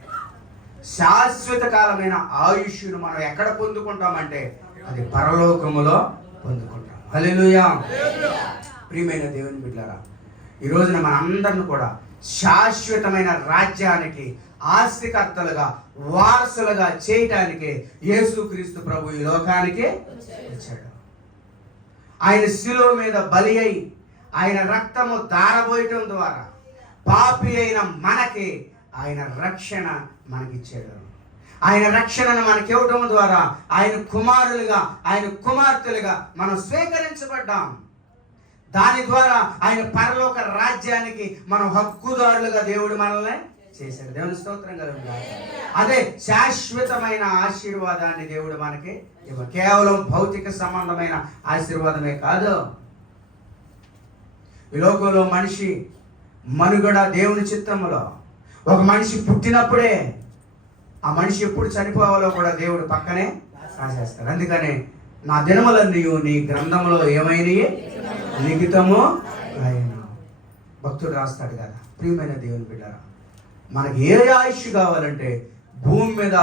శాశ్వత కాలమైన ఆయుష్ను మనం ఎక్కడ పొందుకుంటామంటే అది పరలోకములో పొందుకుంటాం. హల్లెలూయా. ప్రియమైన దేవుని బిడ్డలారా, ఈ రోజున మన అందరిని కూడా శాశ్వతమైన రాజ్యానికి ఆస్తికర్తలుగా, వారసులుగా చేయటానికి యేసుక్రీస్తు ప్రభు ఈ లోకానికి వచ్చాడు. ఆయన శిలువ మీద బలి అయి ఆయన రక్తము దారబోయటం ద్వారా పాపి అయిన మనకి ఆయన రక్షణ మనకిచ్చాడు. ఆయన రక్షణను మనకి ఇవ్వటం ద్వారా ఆయన కుమారులుగా, ఆయన కుమార్తెలుగా మనం స్వీకరించబడ్డాం. దాని ద్వారా ఆయన పరలోక రాజ్యానికి మనం హక్కుదారులుగా దేవుడు మనల్ని చేశాడు. దేవుని స్తోత్రం కలుగుగా. అదే శాశ్వతమైన ఆశీర్వాదాన్ని దేవుడు మనకి ఇవ్వ. కేవలం భౌతిక సంబంధమైన ఆశీర్వాదమే కాదు. ఈ లోకంలో మనిషి మనుగడ దేవుని చిత్తములో. ఒక మనిషి పుట్టినప్పుడే ఆ మనిషి ఎప్పుడు చనిపోవాలో కూడా దేవుడు పక్కనే రాసేస్తాడు. అందుకనే నా దినములన్నీ నీ గ్రంథంలో ఏమైనా లిఖితము రాయను. భక్తుడు రాస్తాడు కదా. ప్రియమైన దేవుని బిడ్డలారా, మనకి ఏ ఆయుష్ కావాలంటే భూమి మీద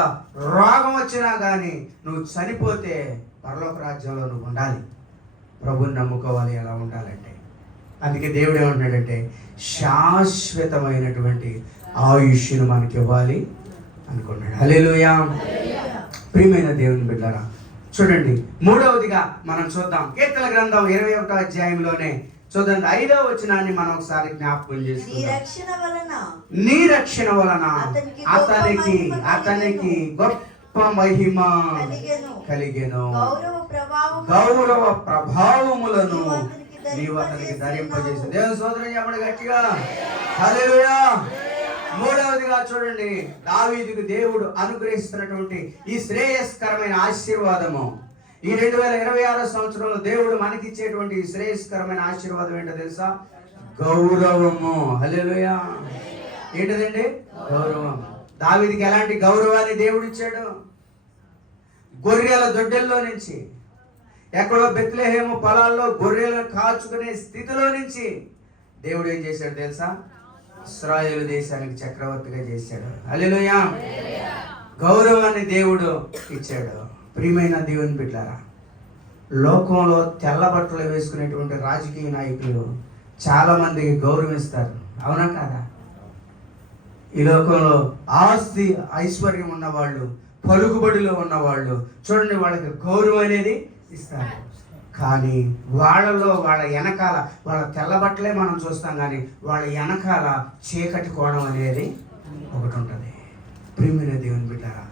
రోగం వచ్చినా కానీ నువ్వు చనిపోతే పరలోక రాజ్యంలో నువ్వు ఉండాలి. ప్రభుని నమ్ముకోవాలి. ఎలా ఉండాలంటే అందుకే దేవుడు ఏమంటున్నాడంటే శాశ్వతమైనటువంటి ఆయుష్ను మనకి ఇవ్వాలి అనుకున్నాడు. హల్లెలూయా. ప్రియమైన దేవుని బిడ్డలారా, చూడండి, మూడవదిగా మనం చూద్దాం. కీర్తన గ్రంథం 21వ అధ్యాయంలోనే చూడండి, 5వ వచనాన్ని మనం ఒకసారి జ్ఞాపకం చేసుకుందాం. నీ రక్షణ వలన అతనికి గొప్ప మహిమ కలిగెను, గౌరవ ప్రభావములను నీవు అతనికి ధరింపజేసి. దేవుని స్తోత్రం చెప్పండి గట్టిగా. హల్లెలూయా. మూడవదిగా చూడండి, దావీదుకు దేవుడు అనుగ్రహిస్తున్నటువంటి ఈ శ్రేయస్కరమైన ఆశీర్వాదము. ఈ 2026 సంవత్సరంలో దేవుడు మనకిచ్చేటువంటి ఈ శ్రేయస్కరమైన ఆశీర్వాదం ఏంటో తెలుసా? గౌరవము. హల్లెలూయా. ఏంటదండి? గౌరవం. దావీదుకి ఎలాంటి గౌరవాన్ని దేవుడు ఇచ్చాడు? గొర్రెల దొడ్డెల్లో నుంచి, ఎక్కడో బెత్లెహేము పొలాల్లో గొర్రెలను కాచుకునే స్థితిలో నుంచి దేవుడు ఏం చేశాడు తెలుసా? ఇశ్రాయేలు దేశానికి చక్రవర్తిగా చేశాడు. హల్లెలూయా. గౌరవాన్ని దేవుడు ఇచ్చాడు. ప్రియమైన దేవుని బిడ్డలారా, లోకంలో తెల్ల బట్టలు వేసుకునేటువంటి రాజకీయ నాయకులు చాలా మందికి గౌరవిస్తారు. అవునా కాదా? ఈ లోకంలో ఆస్తి ఐశ్వర్యం ఉన్నవాళ్ళు, పలుకుబడిలో ఉన్నవాళ్ళు చూడండి, వాళ్ళకి గౌరవం అనేది ఇస్తారు. కానీ వాళ్ళలో వాళ్ళ వెనకాల, వాళ్ళ తెల్లబట్టలే మనం చూస్తాం, కానీ వాళ్ళ వెనకాల చీకటి కోణం అనేది ఒకటి ఉంటుంది. ప్రియమైన దేవుని బిడ్డలారా,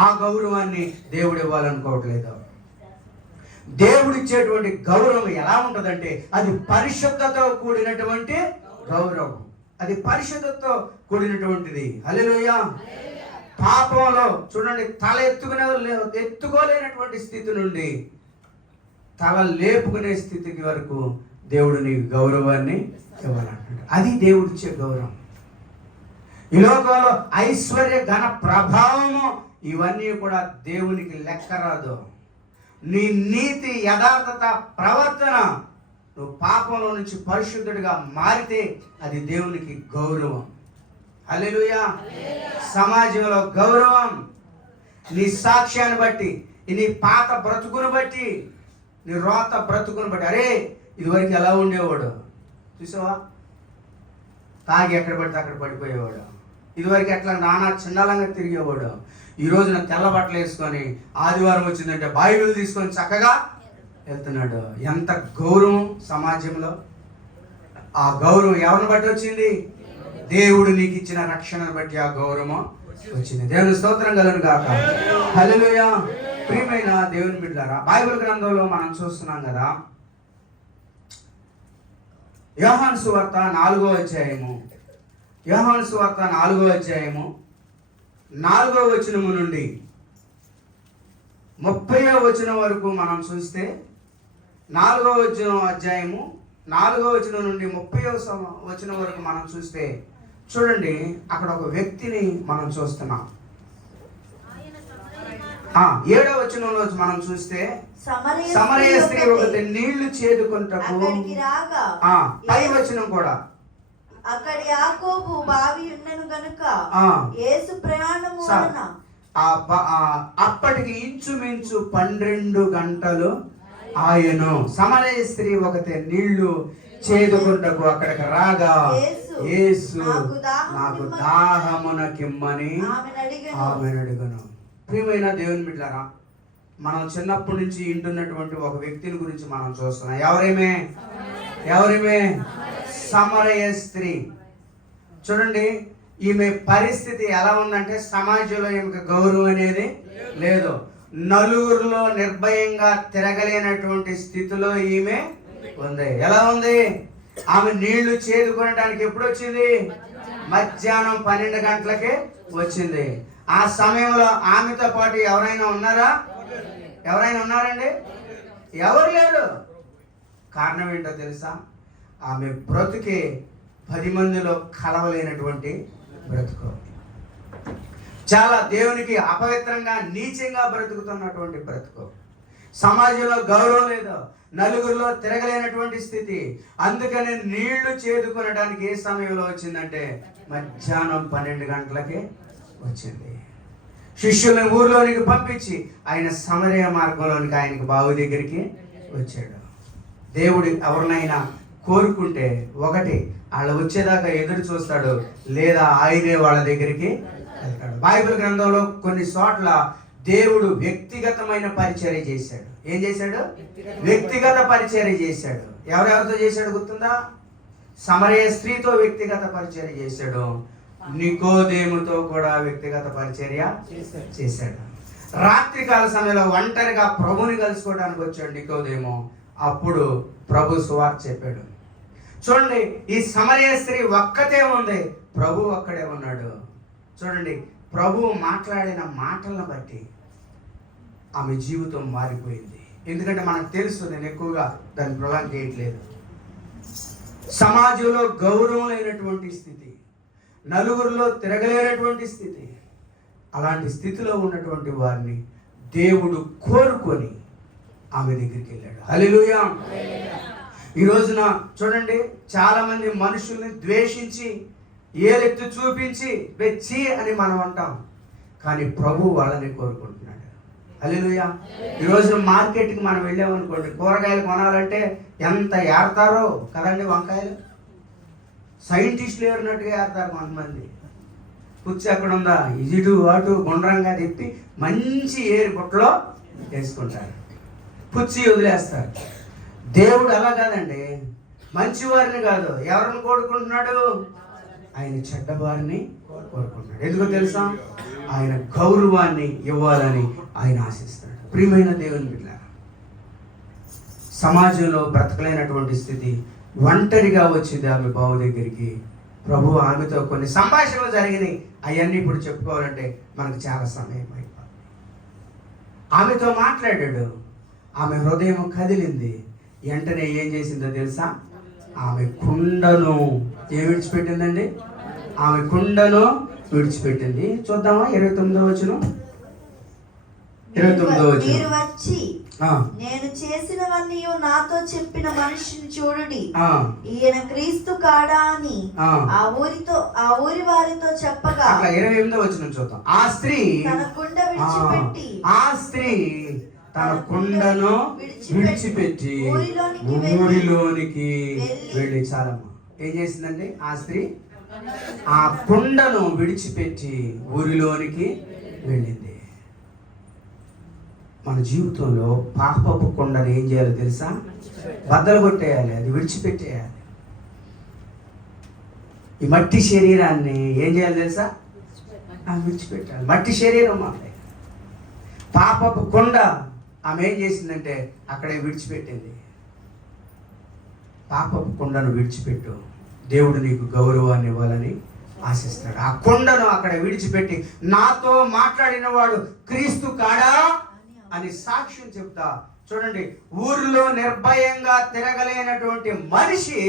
ఆ గౌరవాన్ని దేవుడు ఇవ్వాలనుకోవట్లేదు. దేవుడు ఇచ్చేటువంటి గౌరవం ఎలా ఉంటుందంటే అది పరిశుద్ధతతో కూడినటువంటి గౌరవం. అది పరిశుద్ధతతో కూడినటువంటిది. హల్లెలూయా. పాపంలో చూడండి, తల ఎత్తుకోలేనటువంటి స్థితి నుండి తల లేపుకునే స్థితికి వరకు దేవుడు నీకు గౌరవాన్ని ఇవ్వాలంటాడు. అది దేవుడిచ్చే గౌరవం. ఈ లోకంలో ఐశ్వర్య ఘన ప్రభావము ఇవన్నీ కూడా దేవునికి లెక్క రాదు. నీ నీతి, యథార్థత, ప్రవర్తన, నువ్వు పాపంలో నుంచి పరిశుద్ధుడిగా మారితే అది దేవునికి గౌరవం. హల్లెలూయా. సమాజంలో గౌరవం. నీ సాక్ష్యాన్ని బట్టి, నీ పాత బ్రతుకును బట్టి, నీ రోత బ్రతుకును బట్టి, అరే ఇదివరకు ఎలా ఉండేవాడు చూసావా, తాగి ఎక్కడ పడితే అక్కడ పడిపోయేవాడు, ఇదివరకు ఎట్లా నానా చిన్నలంగా తిరిగేవాడు, ఈ రోజున తెల్ల బట్టలు వేసుకొని ఆదివారం వచ్చిందంటే బైబిల్ తీసుకొని చక్కగా వెళ్తున్నాడు. ఎంత గౌరవం సమాజంలో. ఆ గౌరవం ఎవరిని బట్టి వచ్చింది? దేవుడు నీకు ఇచ్చిన రక్షణను బట్టి ఆ గౌరవం వచ్చింది. దేవుని స్తోత్రం కలుగును గాక. హల్లెలూయా. ప్రియమైన దేవుని బిడ్డలారా, బైబిల్ గ్రంథంలో మనం చూస్తున్నాం కదా, యోహాను సువార్త 4వ అధ్యాయము, యోహాను సువార్త 4వ అధ్యాయము 4వ వచనము నుండి 30వ వచనం వరకు మనం చూస్తే, 4వ అధ్యాయము 4వ వచనం నుండి 30వ వచనం వరకు మనం చూస్తే చూడండి, అక్కడ ఒక వ్యక్తిని మనం చూస్తున్నాం. 7వ వచనంలో మనం చూస్తే సమరయ స్త్రీ ఒకటి నీళ్లు చేదుకుంటకు, పై వచనం కూడా అక్కడి యాకోబు బావి ఉన్నను గనుక యేసు ప్రయాణము వలన అప్పటికి ఇంచుమించు 12 గంటలు ఆయను. సమరయ స్త్రీ ఒకటి నీళ్లు చేదుకుంటకు అక్కడికి రాగా యేసు నాకు దాహమునకిమ్మని ఆమెను అడిగను. ప్రియమైన దేవుని బిడ్డలారా, మనం చిన్నప్పటి నుంచి వింటున్నటువంటి ఒక వ్యక్తిని గురించి మనం చూస్తున్నాం. ఎవరేమే సమరయ స్త్రీ. చూడండి, ఈమె పరిస్థితి ఎలా ఉందంటే, సమాజంలో ఈమెకు గౌరవం అనేది లేదు. నలుగురిలో నిర్భయంగా తిరగలేనటువంటి స్థితిలో ఈమె ఉంది. ఎలా ఉంది? ఆమె నీళ్లు చేదుకోవడానికి ఎప్పుడు వచ్చింది? మధ్యాహ్నం 12 గంటలకే వచ్చింది. ఆ సమయంలో ఆమెతో పాటు ఎవరైనా ఉన్నారండి? ఎవరు లేరు. కారణం ఏంటో తెలుసా? ఆమె బ్రతుకే 10 మందిలో కలవలేనటువంటి బ్రతుకు. చాలా దేవునికి అపవిత్రంగా, నీచంగా బ్రతుకుతున్నటువంటి బ్రతుకు. సమాజంలో గౌరవం లేదు, నలుగురిలో తిరగలేనటువంటి స్థితి. అందుకని నీళ్లు చేదుకొనడానికి ఏ సమయంలో వచ్చిందంటే మధ్యాహ్నం 12 గంటలకే వచ్చింది. శిష్యులను ఊర్లోనికి పంపించి ఆయన సమరయ మార్గంలోనికి, ఆయనకి బావి దగ్గరికి వచ్చాడు. దేవుడు ఎవరినైనా కోరుకుంటే ఒకటి వాళ్ళు వచ్చేదాకా ఎదురు చూస్తాడు, లేదా ఆయనే వాళ్ళ దగ్గరికి వెళ్తాడు. బైబిల్ గ్రంథంలో కొన్ని చోట్ల దేవుడు వ్యక్తిగతమైన పరిచర్య చేశాడు. ఏం చేశాడు? వ్యక్తిగత పరిచర్య చేశాడు. ఎవరెవరితో చేశాడు గుర్తుందా? సమరయ స్త్రీతో వ్యక్తిగత పరిచర్య చేశాడు. నికోదేముతో కూడా వ్యక్తిగత పరిచర్య చేశాడు. రాత్రికాల సమయంలో ఒంటరిగా ప్రభుని కలుసుకోవడానికి వచ్చాడు నికోదేము. అప్పుడు ప్రభు సువార్త చెప్పాడు. చూడండి, ఈ సమరయ స్త్రీ ఒక్కతే ఉంది, ప్రభు ఒక్కడే ఉన్నాడు. చూడండి, ప్రభువు మాట్లాడిన మాటలను బట్టి ఆమె జీవితం మారిపోయింది. ఎందుకంటే మనకు తెలుసు, నేను ఎక్కువగా దాన్ని ప్రొలాంగ్ చేయట్లేదు. సమాజంలో గౌరవం లేనటువంటి స్థితి, నలుగురిలో తిరగలేనటువంటి స్థితి, అలాంటి స్థితిలో ఉన్నటువంటి వారిని దేవుడు కోరుకొని ఆమె దగ్గరికి వెళ్ళాడు. హల్లెలూయా. ఈ రోజున చూడండి, చాలా మంది మనుషుల్ని ద్వేషించి, ఏలెత్తి చూపించి వెచ్చి అని మనం అంటాం, కానీ ప్రభు వాళ్ళని కోరుకుంటున్నాడు. హల్లెలూయా. ఈ రోజున మార్కెట్కి మనం వెళ్ళామనుకోండి, కూరగాయలు కొనాలంటే ఎంత ఏడతారో కదండి. వంకాయలు సైంటిస్టులు ఏరినట్టుగా ఏడతారు కొంతమంది. పుచ్చి ఎక్కడ ఉందా, ఇటు అటు గుండ్రంగా తిప్పి మంచి ఏరి బుట్టలో వేసుకుంటారు, పుచ్చి వదిలేస్తారు. దేవుడు అలా కాదండి, మంచివారిని కాదు, ఎవరిని కోరుకుంటున్నాడు? ఆయన చెడ్డవారిని కోరుకుంటున్నాడు. ఎందుకో తెలుసా? ఆయన గౌరవాన్ని ఇవ్వాలని ఆయన ఆశిస్తాడు. ప్రియమైన దేవుని బిడ్డలారా, సమాజంలో బ్రతకలేనటువంటి స్థితి, ఒంటరిగా వచ్చింది ఆమె బావు దగ్గరికి. ప్రభు ఆమెతో కొన్ని సంభాషణలు జరిగినాయి. అవన్నీ ఇప్పుడు చెప్పుకోవాలంటే మనకు చాలా సమయం అయిపోతుంది. ఆమెతో మాట్లాడాడు, ఆమె హృదయం కదిలింది. వెంటనే ఏం చేసిందో తెలుసా? ఆమె కుండను విడిచిపెట్టిందండి. ఆమె కుండను విడిచిపెట్టింది. చూద్దామా 29వ వచనం. 29వ వచనం. మీరు వచ్చి నేను చేసినవన్నీ నాతో చెప్పిన మనిషిని చూడుడి, ఈయన క్రీస్తు కాడా అని ఆ ఊరి వారితో చెప్పగా. 28వ వచనం చూద్దాం. ఆ స్త్రీ తన కుండ విడిచిపెట్టి, తన కుండను విడిచిపెట్టి ఊరిలోనికి వెళ్ళి. చాలమ్మా, ఏం చేసిందండి ఆ స్త్రీ? ఆ కుండను విడిచిపెట్టి ఊరిలోనికి వెళ్ళింది. మన జీవితంలో పాపపు కుండను ఏం చేయాలో తెలుసా? బద్దలు కొట్టేయాలి, అది విడిచిపెట్టేయాలి. ఈ మట్టి శరీరాన్ని ఏం చేయాలి తెలుసా? విడిచిపెట్టాలి. మట్టి శరీరం అండి. పాపపు కొండ ఆమె ఏం చేసిందంటే అక్కడే విడిచిపెట్టింది. పాపపు కొండను విడిచిపెట్టు, దేవుడు నీకు గౌరవాన్ని ఇవ్వాలని ఆశిస్తున్నాడు. ఆ కొండను అక్కడ విడిచిపెట్టి నాతో మాట్లాడిన వాడు క్రీస్తు కాడా అని సాక్ష్యం చెప్తా. చూడండి, ఊరిలో నిర్భయంగా తిరగలేనటువంటి మనిషి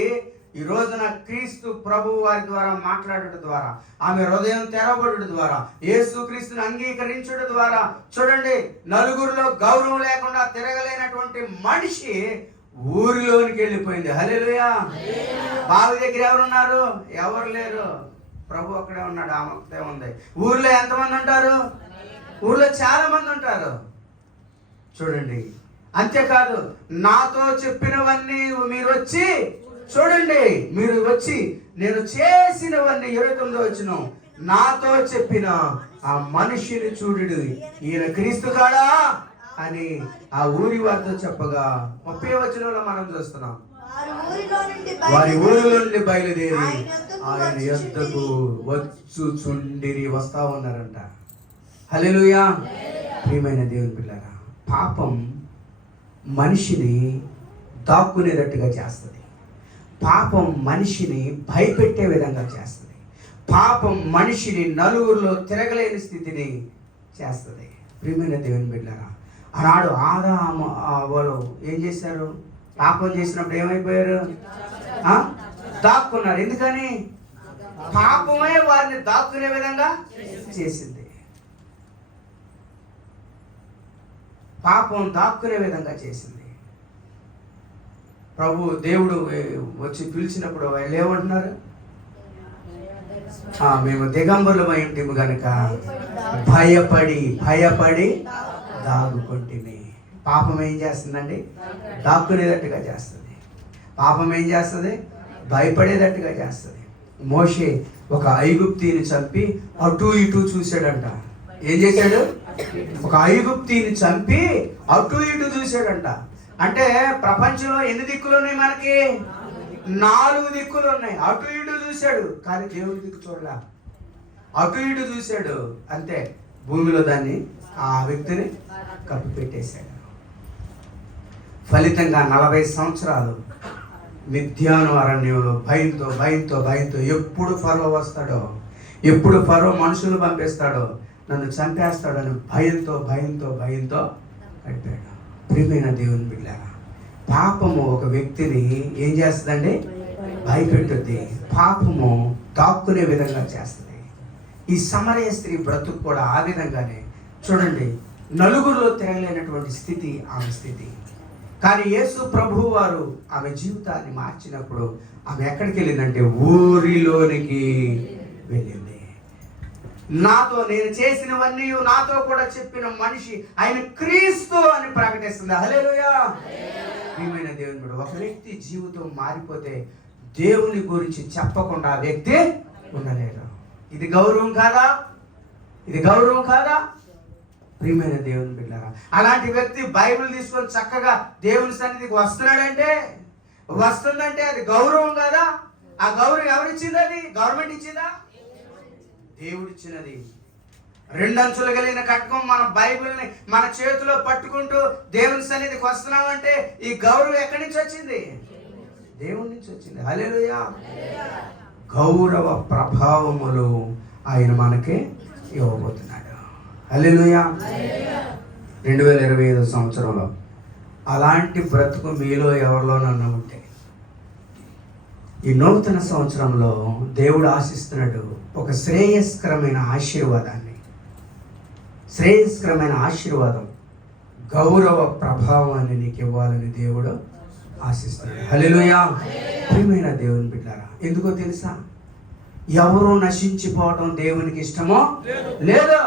ఈ రోజున క్రీస్తు ప్రభు వారి ద్వారా మాట్లాడటం ద్వారా, ఆమె హృదయం తెరవబడటం ద్వారా, యేసు క్రీస్తుని అంగీకరించడం ద్వారా, చూడండి, నలుగురిలో గౌరవం లేకుండా తిరగలేనటువంటి మనిషి ఊరిలోనికి వెళ్ళిపోయింది. హల్లెలూయా. బావి దగ్గర ఎవరున్నారు? ఎవరు లేరు. ప్రభు అక్కడే ఉన్నాడు. ఆమె ఉంది. ఊర్లో ఎంతమంది ఉంటారు? ఊర్లో చాలా మంది ఉంటారు. చూడండి, అంతేకాదు నాతో చెప్పినవన్నీ మీరు వచ్చి చూడండి, మీరు వచ్చి నేను చేసినవన్నీ 29వ వచనం, నాతో చెప్పిన ఆ మనిషిని చూడు, ఈయన క్రీస్తు కాడా అని ఆ ఊరి వారితో చెప్పగా 30వ వచనంలో మనం చూస్తున్నాం, వారి ఊరిలో నుండి బయలుదేరి ఆయన యొద్దకు వచ్చుచుండిరి, వస్తా ఉన్నారంట. హల్లెలూయా. ప్రియమైన దేవుని పిల్లరా, పాపం మనిషిని దాక్కునేటట్టుగా చేస్తుంది. పాపం మనిషిని భయపెట్టే విధంగా చేస్తుంది. పాపం మనిషిని నలుగురిలో తిరగలేని స్థితిని చేస్తుంది. ప్రియమైన దేవుని బిడ్డలారా, ఆనాడు ఆదాము వాళ్ళు ఏం చేశారు? పాపం చేసినప్పుడు ఏమైపోయారు? దాక్కున్నారు. ఎందుకని? పాపమే వారిని దాక్కునే విధంగా చేసింది. పాపం దాక్కునే విధంగా చేసింది. ప్రభు దేవుడు వచ్చి పిలిచినప్పుడు వాళ్ళు ఏమంటున్నారు? మేము దిగంబరులమై ఉంటాము కనుక భయపడి దాగుకుంటుంది. పాపం ఏం చేస్తుందండి? దాక్కునేటట్టుగా చేస్తుంది. పాపం ఏం చేస్తుంది? భయపడేటట్టుగా చేస్తుంది. మోషే ఒక ఐగుప్తీని చంపి అటు ఇటు చూశాడంట. ఏం చేశాడు? ఒక ఐగుప్తీని చంపి అటు ఇటు చూశాడంట. అంటే ప్రపంచంలో ఎన్ని దిక్కులు ఉన్నాయి? మనకి 4 దిక్కులు ఉన్నాయి. అటు ఇటు చూశాడు, కానీ దేవుడి దిక్కు చూడలా. అటు ఇటు చూశాడు, అంతే, భూమిలో దాన్ని ఆ వ్యక్తిని కప్పి పెట్టేశాడు. ఫలితంగా 40 సంవత్సరాలు మిథ్యాను అరణ్యంలో భయంతో ఎప్పుడు ఫరో వస్తాడో, ఎప్పుడు ఫరో మనుషులు పంపిస్తాడో, నన్ను చంపేస్తాడని భయంతో గడిపాడు. ప్రియమైన దేవుని బిడ్డలారా, పాపము ఒక వ్యక్తిని ఏం చేస్తుందండి? భయపెట్టుద్ది. పాపము దాక్కునే విధంగా చేస్తుంది. ఈ సమరయ స్త్రీ బ్రతుకు కూడా ఆ విధంగానే. చూడండి, నలుగురిలో తిరగలేనటువంటి స్థితి ఆమె స్థితి. కానీ యేసు ప్రభువు వారు ఆమె జీవితాన్ని మార్చినప్పుడు ఆమె ఎక్కడికి వెళ్ళిందంటే ఊరిలోనికి వెళ్ళింది. నాతో నేను చేసినవన్నీ నాతో కూడా చెప్పిన మనిషి ఆయన క్రీస్తు అని ప్రకటిస్తుంది. హల్లెలూయా. ప్రియమైన దేవుని బిడ్డ, ఒక వ్యక్తి జీవితం మారిపోతే దేవుని గురించి చెప్పకుండా ఆ వ్యక్తి ఉండలేడు. ఇది గౌరవం కాదా? ఇది గౌరవం కాదా? ప్రియమైన దేవుని బిడ్డలారా, అలాంటి వ్యక్తి బైబిల్ తీసుకొని చక్కగా దేవుని సన్నిధికి వస్తుందంటే అది గౌరవం కాదా? ఆ గౌరవం ఎవరిచ్చింది? అది గవర్నమెంట్ ఇచ్చిందా? దేవుడిచ్చినది. 2 అంచులు కలిగిన కట్కం మన బైబిల్ని మన చేతిలో పట్టుకుంటూ దేవుని సన్నిధికి వస్తున్నామంటే ఈ గౌరవం ఎక్కడి నుంచి వచ్చింది? దేవుడి నుంచి వచ్చింది. హల్లెలూయా. గౌరవ ప్రభావములు ఆయన మనకి ఇవ్వబోతున్నాడు. హల్లెలూయా. 2025 సంవత్సరంలో అలాంటి బ్రతుకు మీలో ఎవరిలోనన్నా ఉంటే ఈ నూతన సంవత్సరంలో దేవుడు ఆశిస్తున్నాడు ఒక శ్రేయస్కరమైన ఆశీర్వాదం, గౌరవ ప్రభావాన్ని నీకు ఇవ్వాలని దేవుడు ఆశిస్తున్నాడు. హల్లెలూయా. ప్రియమైన దేవుని బిడ్డలారా, ఎందుకో తెలుసా? ఎవరు నశించిపోవటం దేవునికి ఇష్టమో లేదో.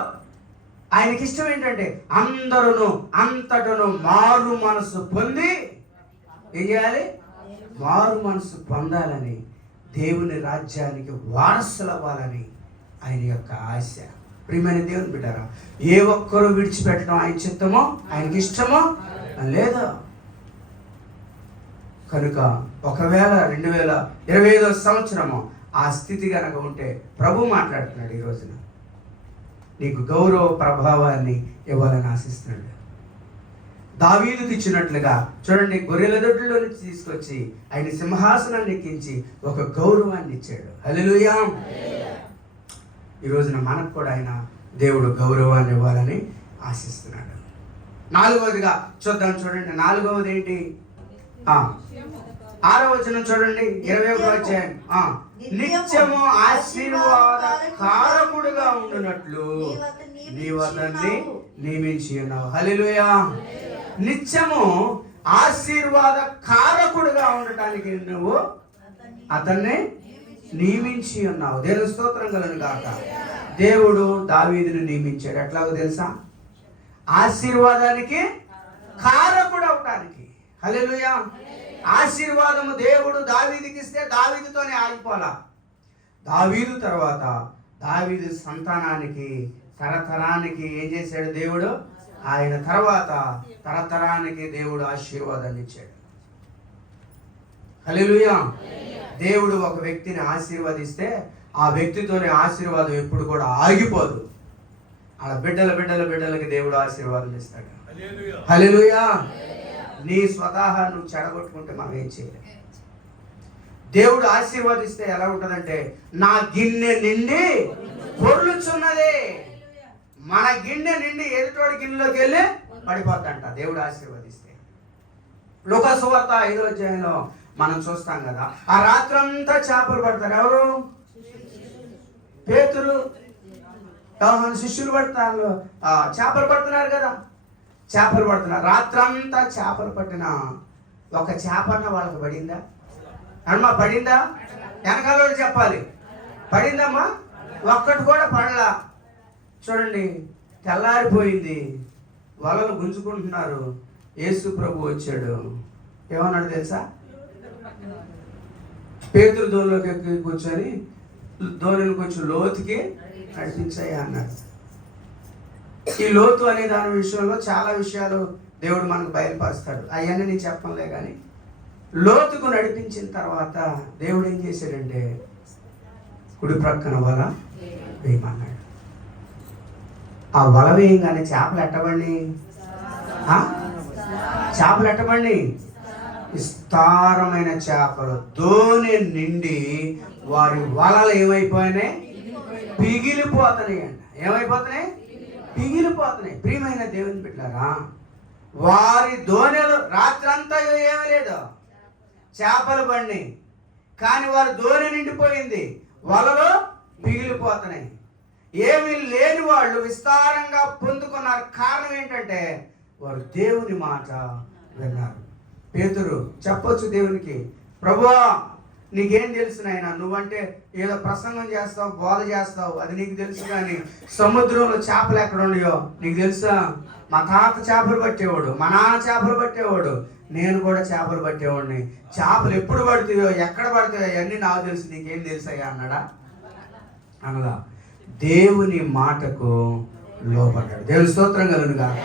ఆయనకి ఇష్టం ఏంటంటే అందరూ అంతటను మారు మనసు పొంది ఏం చేయాలి? మారు మనసు పొందాలని, దేవుని రాజ్యానికి వారసులు అవ్వాలని ఆయన యొక్క ఆశ. ప్రియమైన దేవుని బిడ్డలారా, ఏ ఒక్కరూ విడిచిపెట్టడం ఆయన చిత్తమో, ఆయనకి ఇష్టమో లేదో. కనుక ఒకవేళ 2025 సంవత్సరము ఆ స్థితి కనుక ఉంటే ప్రభు మాట్లాడుతున్నాడు ఈ రోజున. నీకు గౌరవ ప్రభావాన్ని ఇవ్వాలని ఆశిస్తున్నాడు. దావీదుకు ఇచ్చినట్లుగా చూడండి, గొర్రెల దొడ్డులో నుంచి తీసుకొచ్చి ఆయన సింహాసనాన్ని ఎక్కించి ఒక గౌరవాన్ని ఇచ్చాడు. హల్లెలూయా. ఈ రోజున మనకు కూడా ఆయన దేవుడు గౌరవాన్ని ఇవ్వాలని ఆశిస్తున్నాడు. 4వదిగా చూద్దాం. చూడండి 4వది ఏంటి? 6వ వచనం చూడండి, 21వ అధ్యాయం. నిత్యము ఆశీర్వాదకారకుడుగా ఉండునట్లు నీవు అతన్ని నియమించి ఉన్నావు. హల్లెలూయా. నిత్యము ఆశీర్వాదకారకుడుగా ఉండటానికి నువ్వు అతన్ని నియమించి ఉన్నావు. దేవుని స్తోత్రం కలుగును గాక. దేవుడు దావీదును నియమించాడు. ఎట్లాగో తెలుసా? ఆశీర్వాదానికి కారకుడు అవటానికి. హల్లెలూయా. ఆశీర్వాదము దేవుడు దావీదుకి ఇస్తే దావీదుతోనే ఆగిపోలా. దావీదు తర్వాత దావీదు సంతానానికి తరతరానికి ఏం చేశాడు దేవుడు? ఆయన తర్వాత తరతరానికి దేవుడు ఆశీర్వాదాన్ని ఇచ్చాడు. హల్లెలూయా. దేవుడు ఒక వ్యక్తిని ఆశీర్వదిస్తే ఆ వ్యక్తితోనే ఆశీర్వాదం ఎప్పుడు కూడా ఆగిపోదు. అలా బిడ్డలకి దేవుడు ఆశీర్వాదం ఇస్తాడు. హల్లెలూయా. నీ స్వతహా నువ్వు చెడగొట్టుకుంటే మనం ఏం చేయలేం. దేవుడు ఆశీర్వదిస్తే ఎలా ఉంటుందంటే, నా గిన్నె నిండి పొర్లుచున్నదే. మన గిన్నె నిండి ఎదుటోడి గిన్నెలోకి వెళ్ళి పడిపోద్దంట దేవుడు ఆశీర్వదిస్తే. లూకా సువార్త 5వ అధ్యాయంలో మనం చూస్తాం కదా, ఆ రాత్రంతా చేపలు పడతారు. ఎవరు? పేతురు, యోహాను శిష్యులు పడతారు. చేపలు పడుతున్నారు కదా, చేపలు పడుతున్నారు. రాత్రంతా చేపలు పట్టిన ఒక చేపన్న వాళ్ళకి పడిందా? అమ్మా పడిందా? వెనకాల చెప్పాలి. పడిందమ్మా? ఒక్కటి కూడా పడలా. చూడండి, తెల్లారిపోయింది, వలలు గుంజుకుంటున్నారు. యేసు ప్రభు వచ్చాడు. ఏమన్నాడు తెలుసా? పేతురు దోనిలోకి ఎక్కి కూర్చొని దోనిని కొంచెం లోతుకి నడిపించాయి అన్నాడు. ఈ లోతు అనే దాని విషయంలో చాలా విషయాలు దేవుడు మనకు బయలుపరుస్తాడు. అవన్నీ నేను చెప్పనులే కానీ, లోతుకు నడిపించిన తర్వాత దేవుడు ఏం చేశాడంటే, కుడి ప్రక్కన వల వేయమన్నాడు. ఆ వల వేయంగానే చేపలు ఎట్టబండి విస్తారమైన చేపలు దోణి నిండి వారి వలలు ఏమైపోయినాయి? పిగిలిపోతున్నాయి అంట. ఏమైపోతున్నాయి? పిగిలిపోతున్నాయి. ప్రియమైన దేవుని బిడ్డలారా, వారి దోణెలు రాత్రంతా ఏమీ లేదు, చేపలు బండి, కానీ వారి దోణి నిండిపోయింది, వలలో పిగిలిపోతున్నాయి. ఏమీ లేని వాళ్ళు విస్తారంగా పొందుకున్నారు. కారణం ఏంటంటే వారు దేవుని మాట విన్నారు. పేతురు చెప్పొచ్చు దేవునికి, ప్రభువా నీకేం తెలుసు నాయనా, నువ్వంటే ఏదో ప్రసంగం చేస్తావు, బోధ చేస్తావు, అది నీకు తెలుసు, కానీ సముద్రంలో చేపలు ఎక్కడ ఉన్నాయో నీకు తెలుసా? మా తాత చేపలు పట్టేవాడు, మా నాన్న చేపలు పట్టేవాడు, నేను కూడా చేపలు పట్టేవాడిని. చేపలు ఎప్పుడు పడతాయో ఎక్కడ పడతాయో అవన్నీ నాకు తెలుసు, నీకేం తెలుసయ్యా అన్నాడా? అనగా దేవుని మాటకు లోబడ్డాడు. దేవుని స్తోత్రం కలుగును గాక.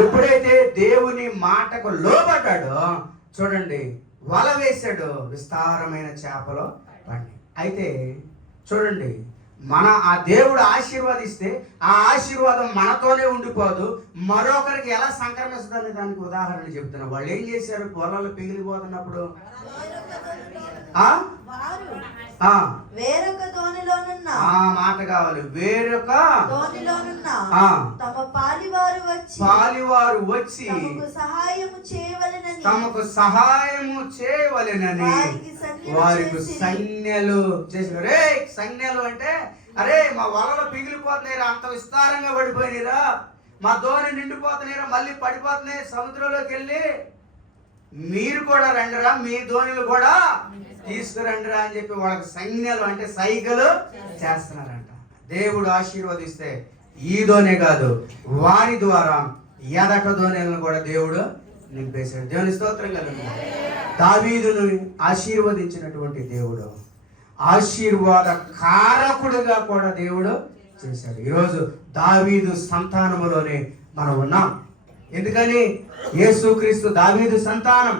ఎప్పుడైతే దేవుని మాటకు లోబడ్డాడో చూడండి, వల వేశాడు, విస్తారమైన చేపలు పడి. అయితే చూడండి, ఆ దేవుడు ఆశీర్వదిస్తే ఆ ఆశీర్వాదం మనతోనే ఉండిపోదు, మరొకరికి ఎలా సంక్రమిస్తుందని దానికి ఉదాహరణ చెప్తున్నా. వాళ్ళు ఏం చేశారు? వలలు పిగిలిపోతున్నప్పుడు వేరొక దోణిలోనున్న మాట కావాలి. వేరొక దోణిలోనున్న తమ పాలివారు వచ్చి తమకు సహాయము చేయవలెనని వారికి సంజ్ఞలు చేశారు. రే సంజ్ఞలు అంటే, అరే మా వలలు పిగిలిపోతున్నాయిరా, అంత విస్తారంగా పడిపోయినరా, మా దోణి నిండిపోతున్నాయిరా, మళ్ళీ పడిపోతున్నాయి సముద్రంలోకి వెళ్ళి మీరు కూడా రండిరా, మీ దోణిలు కూడా తీసుకురండిరా అని చెప్పి వాళ్ళకి సంజ్ఞలు అంటే సైగలు చేస్తున్నారంట. దేవుడు ఆశీర్వదిస్తే ఈ దోణే కాదు, వారి ద్వారా ఎదట దోణెలను కూడా దేవుడు నింపేశాడు. దేవుని స్తోత్రం కలుగును. దావీదును ఆశీర్వదించినటువంటి దేవుడు ఆశీర్వాద కారకుడుగా కూడా దేవుడు చేశాడు. ఈరోజు దావీదు సంతానములోనే మనం ఉన్నాం. ఎందుకని? యేసుక్రీస్తు దావీదు సంతానం.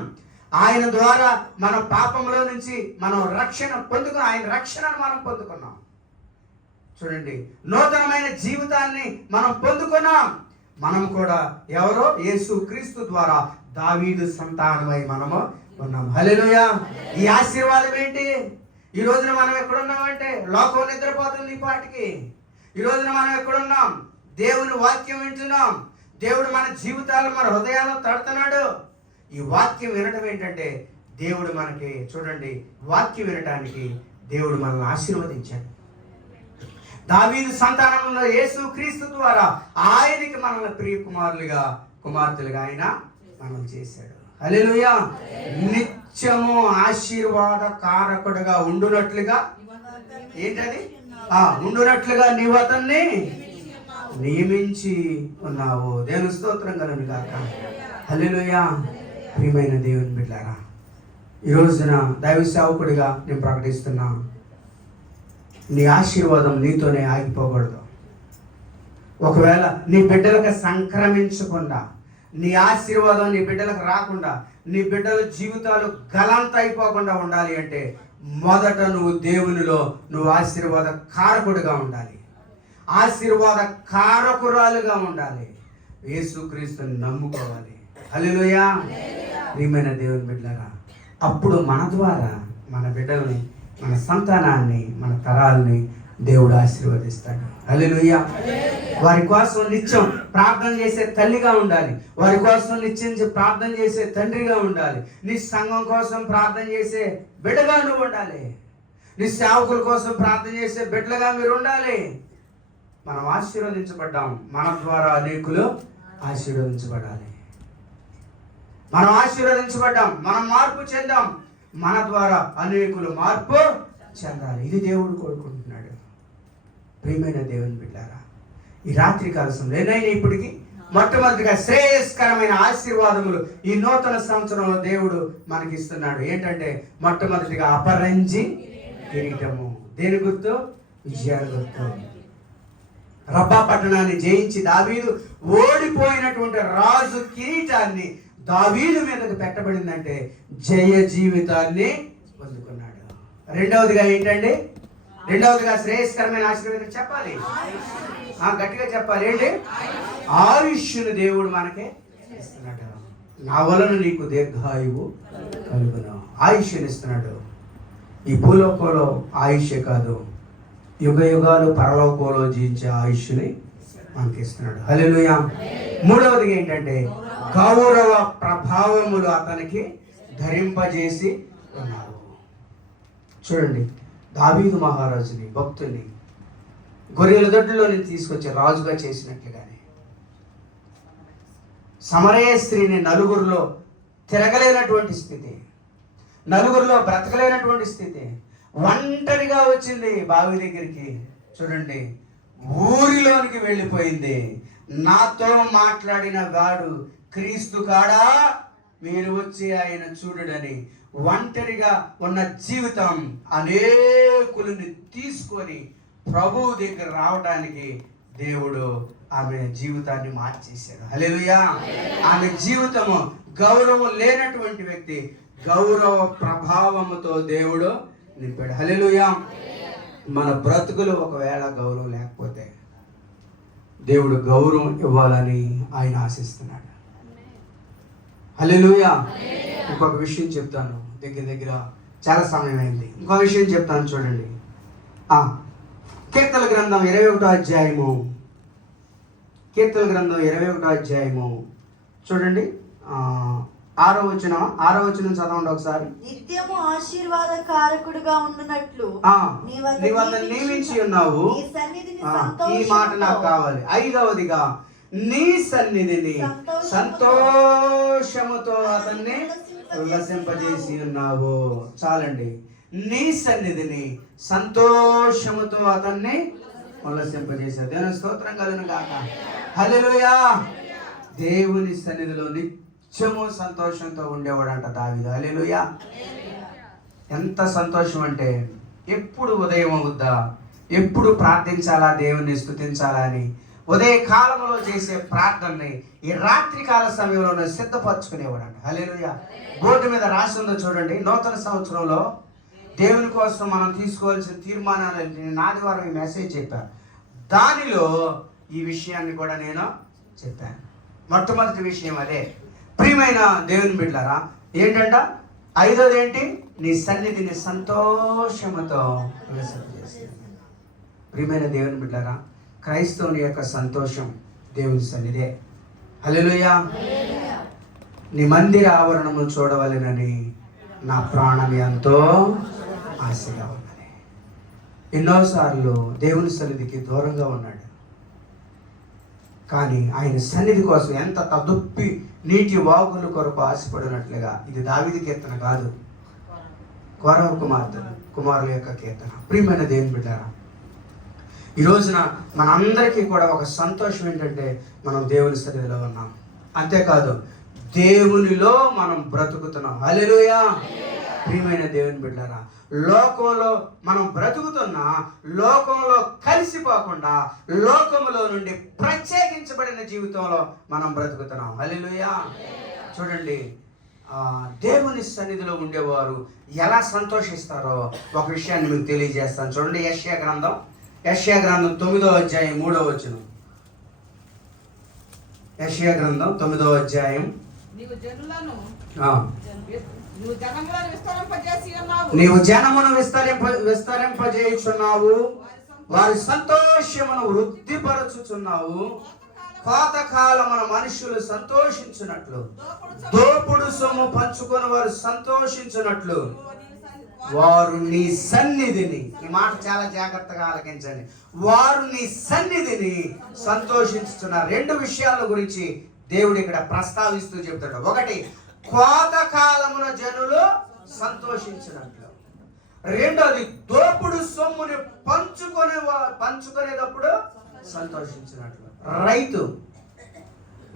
ఆయన ద్వారా మన పాపంలో నుంచి మనం రక్షణ పొందుకున్నాం. ఆయన రక్షణను మనం పొందుకున్నాం. చూడండి, నూతనమైన జీవితాన్ని మనం పొందుకున్నాం. మనం కూడా ఎవరో యేసు క్రీస్తు ద్వారా దావీదు సంతానమై మనము ఉన్నాం. హల్లెలూయా. ఈ ఆశీర్వాదం ఏంటి? ఈ రోజున మనం ఎక్కడున్నామంటే లోకం నిద్రపోతుంది ఈ పాటికి. ఈ రోజున మనం ఎక్కడున్నాం? దేవుని వాక్యం వింటున్నాం. దేవుడు మన జీవితాలు, మన హృదయాలను తడుతున్నాడు. ఈ వాక్యం వినడం ఏంటంటే దేవుడు మనకి, చూడండి, వాక్యం వినటానికి దేవుడు మనల్ని ఆశీర్వదించాడు. దావీదు సంతానంలో యేసు క్రీస్తు ద్వారా ఆయనకి మనల్ని ప్రియ కుమారులుగా, కుమార్తెలుగా ఆయన మనం చేశాడు. హల్లెలూయా. నిత్యము ఆశీర్వాద కారకుడుగా ఉండునట్లుగా, ఏంటది? ఉండునట్లుగా నీవు అతన్ని నియమించి ఉన్నావు. దేవుని స్తోత్రం కలుగును గాక. హల్లెలూయా. ప్రియమైన దేవుని బిడ్డలారా, ఈ రోజున దైవ సేవకుడిగా నేను ప్రకటిస్తున్నా, నీ ఆశీర్వాదం నీతోనే ఆగిపోకూడదు. ఒకవేళ నీ బిడ్డలకు సంక్రమించకుండా, నీ ఆశీర్వాదం నీ బిడ్డలకు రాకుండా, నీ బిడ్డల జీవితాలు గలంత అయిపోకుండా ఉండాలి అంటే మొదట నువ్వు దేవునిలో నువ్వు ఆశీర్వాద కారకుడిగా ఉండాలి, ఆశీర్వాద కారకురాలుగా ఉండాలి. యేసుక్రీస్తుని నమ్ముకోవాలి. హల్లెలూయా. ప్రియమైన దేవుని బిడ్డలారా, అప్పుడు మన ద్వారా మన బిడ్డల్ని, మన సంతానాన్ని, మన తరాలని దేవుడు ఆశీర్వదిస్తాడు. హల్లెలూయా. వారి కోసం నిత్యం ప్రార్థన చేసే తల్లిగా ఉండాలి. వారి కోసం నిత్యం ప్రార్థన చేసే తండ్రిగా ఉండాలి. నీ సంఘం కోసం ప్రార్థన చేసే బిడ్డగా నువ్వు ఉండాలి. నీ సేవకుల కోసం ప్రార్థన చేసే బిడ్డలుగా మీరు ఉండాలి. మనం ఆశీర్వదించబడ్డాం. మన ద్వారా అనేకులు ఆశీర్వదించబడాలి. మనం ఆశీర్వదించబడ్డాం. మనం మార్పు చెందాం. మన ద్వారా అనేకులు మార్పు చెందాలి. ఇది దేవుడు కోరుకుంటున్నాడు. ప్రియమైన దేవుని బిడ్డలారా, ఈ రాత్రికాల సమయంలో ఏదైనా ఇప్పటికి మొట్టమొదటిగా శ్రేయస్కరమైన ఆశీర్వాదములు ఈ నూతన సంవత్సరంలో దేవుడు మనకి ఇస్తున్నాడు. ఏంటంటే మొట్టమొదటిగా అపరంజి కిరీటము. దేని గుర్తు? విజయాల గుర్తు. రబ్బా పట్టణాన్ని జయించి దావీదు ఓడిపోయినటువంటి రాజు కిరీటాన్ని దావీదు మీదకి పెట్టబడిందంటే జయ జీవితాన్ని పొందుకున్నాడు. రెండవదిగా ఏంటండి? రెండవదిగా శ్రేయస్కరమైన ఆశీర్వాదం చెప్పాలి, గట్టిగా చెప్పాలి. ఏంటి? ఆయుష్ను దేవుడు మనకే ఇస్తున్నాడు. నా వలన నీకు దీర్ఘాయువు కలుగును. ఆయుష్ని ఇస్తున్నాడు. ఈ భూలోకంలో ఆయుష్యే కాదు, యుగ యుగాలు పరలోకంలో జీవించే ఆయుష్ని మనకి ఇస్తున్నాడు. హల్లెలూయా. మూడవదిగా ఏంటంటే గౌరవ ప్రభావములు అతనికి ధరింపజేసి ఉన్నారు. చూడండి, దావీదు మహారాజుని, భక్తుని గొర్రెల దొడ్డులో నుంచి తీసుకొచ్చి రాజుగా చేసినట్లుగానే సమరయ స్త్రీని నలుగురిలో తిరగలేనటువంటి స్థితి, నలుగురిలో బ్రతకలేనటువంటి స్థితి, ఒంటరిగా వచ్చింది బావి దగ్గరికి. చూడండి, ఊరిలోనికి వెళ్ళిపోయింది. నాతో మాట్లాడిన వాడు క్రీస్తు కాడా, మీరు వచ్చి ఆయన చూడడని ఒంటరిగా ఉన్న జీవితం అనేకులని తీసుకొని ప్రభువు దగ్గర రావడానికి దేవుడు ఆమె జీవితాన్ని మార్చేశాడు. హల్లెలూయా. ఆమె జీవితము గౌరవం లేనటువంటి వ్యక్తి గౌరవ ప్రభావముతో దేవుడు నింపాడు. హల్లెలూయా. మన బ్రతుకులు ఒకవేళ గౌరవం లేకపోతే దేవుడు గౌరవం ఇవ్వాలని ఆయన ఆశిస్తున్నాడు. హల్లెలూయా. ఇంకొక విషయం చెప్తాను, దగ్గర చాలా సమయం అయింది. ఇంకో విషయం చెప్తాను చూడండి. కీర్తన గ్రంథం 21వ అధ్యాయము, కీర్తన గ్రంథం 21వ అధ్యాయము చూడండి, 6వ వచనం చదవండి ఒకసారి. నిత్యము ఆశీర్వాద కారకుడుగా ఉండునట్లు నియమించి ఉన్నావు. ఈ మాట నాకు కావాలి. 5వదిగా నీ సన్నిధిని సంతోషముతో అతన్ని ఉల్లసింపజేసి ఉన్నావు. చాలండి. నీ సన్నిధిని సంతోషముతో అతన్ని ఉల్లసింపజేశావు. దేవుని స్తోత్రం కలుగును గాక. హల్లెలూయా. దేవుని సన్నిధిలో నిత్యము సంతోషంతో ఉండేవాడంట దావీదు. హల్లెలూయా. ఎంత సంతోషం అంటే ఎప్పుడు ఉదయం అవుద్దా, ఎప్పుడు ప్రార్థించాలా, దేవుని స్తుతించాలా అని ఉదయ కాలంలో చేసే ప్రార్థనని ఈ రాత్రి కాల సమయంలో సిద్ధపరచుకునేవాడంట. హల్లెలూయా. బోర్డు మీద రాసి ఉందో చూడండి, నూతన సంవత్సరంలో దేవుని కోసం మనం తీసుకోవాల్సిన తీర్మానాలు. నేను ఆదివారం ఈ మెసేజ్ చెప్పాను, దానిలో ఈ విషయాన్ని కూడా నేను చెప్పాను. మొట్టమొదటి విషయం అదే. ప్రియమైన దేవుని బిడ్డలారా, ఏంటంట? ఐదోది ఏంటి? నీ సన్నిధిని సంతోషముతో విలసింపజేస్తుంది. ప్రియమైన దేవుని బిడ్డలారా, క్రైస్తవుని యొక్క సంతోషం దేవుని సన్నిధే. హల్లెలూయా. నీ మందిర ఆవరణము చూడవలెనని నా ప్రాణం ఎంతో ఆశగా ఉన్నది. ఎన్నోసార్లు దేవుని సన్నిధికి దూరంగా ఉన్నాడు, కానీ ఆయన సన్నిధి కోసం ఎంత తదుప్పి నీటి వాగుల కొరకు ఆశపడినట్లుగా. ఇది దావీదు కీర్తన కాదు, కోరహ కుమారుల యొక్క కీర్తన. ప్రియమైన దేవుని బిడ్డలారా, ఈ రోజున మనందరికీ కూడా ఒక సంతోషం ఏంటంటే మనం దేవుని సన్నిధిలో ఉన్నాం. అంతేకాదు, దేవునిలో మనం బ్రతుకుతున్నాం. హల్లెలూయా. ప్రియమైన దేవుని బిడ్డలారా, లోకంలో మనం బ్రతుకుతున్నా లోకంలో కలిసిపోకుండా లోకంలో నుండి ప్రత్యేకించబడిన జీవితంలో మనం బ్రతుకుతున్నాం. హల్లెలూయా. చూడండి, దేవుని సన్నిధిలో ఉండేవారు ఎలా సంతోషిస్తారో ఒక విషయాన్ని మీకు తెలియజేస్తాను. చూడండి, యెషయా గ్రంథం 9వ అధ్యాయం 3వ వచనం. యెషయా గ్రంథం 9వ అధ్యాయం. నీవు జనమును విస్తరింపజేయుచున్నావు, వారి సంతోషమును వృద్ధిపరచుచున్నావు. కోతకాలమున మనుషులు సంతోషించినట్లు, దోపుడు సొమ్ము పంచుకొని వారు సంతోషించినట్లు, వారు నీ సన్నిధిని, ఈ మాట చాలా జాగ్రత్తగా ఆలకించండి, వారు నీ సన్నిధిని సంతోషించుతున్నారు. రెండు విషయాల గురించి దేవుడు ఇక్కడ ప్రస్తావిస్తూ చెప్తాడు. ఒకటి, కోతకాలమున జనులు సంతోషించినట్లు. రెండోది, దోపుడు సొమ్ముని పంచుకునేటప్పుడు సంతోషించినట్లు. రైతు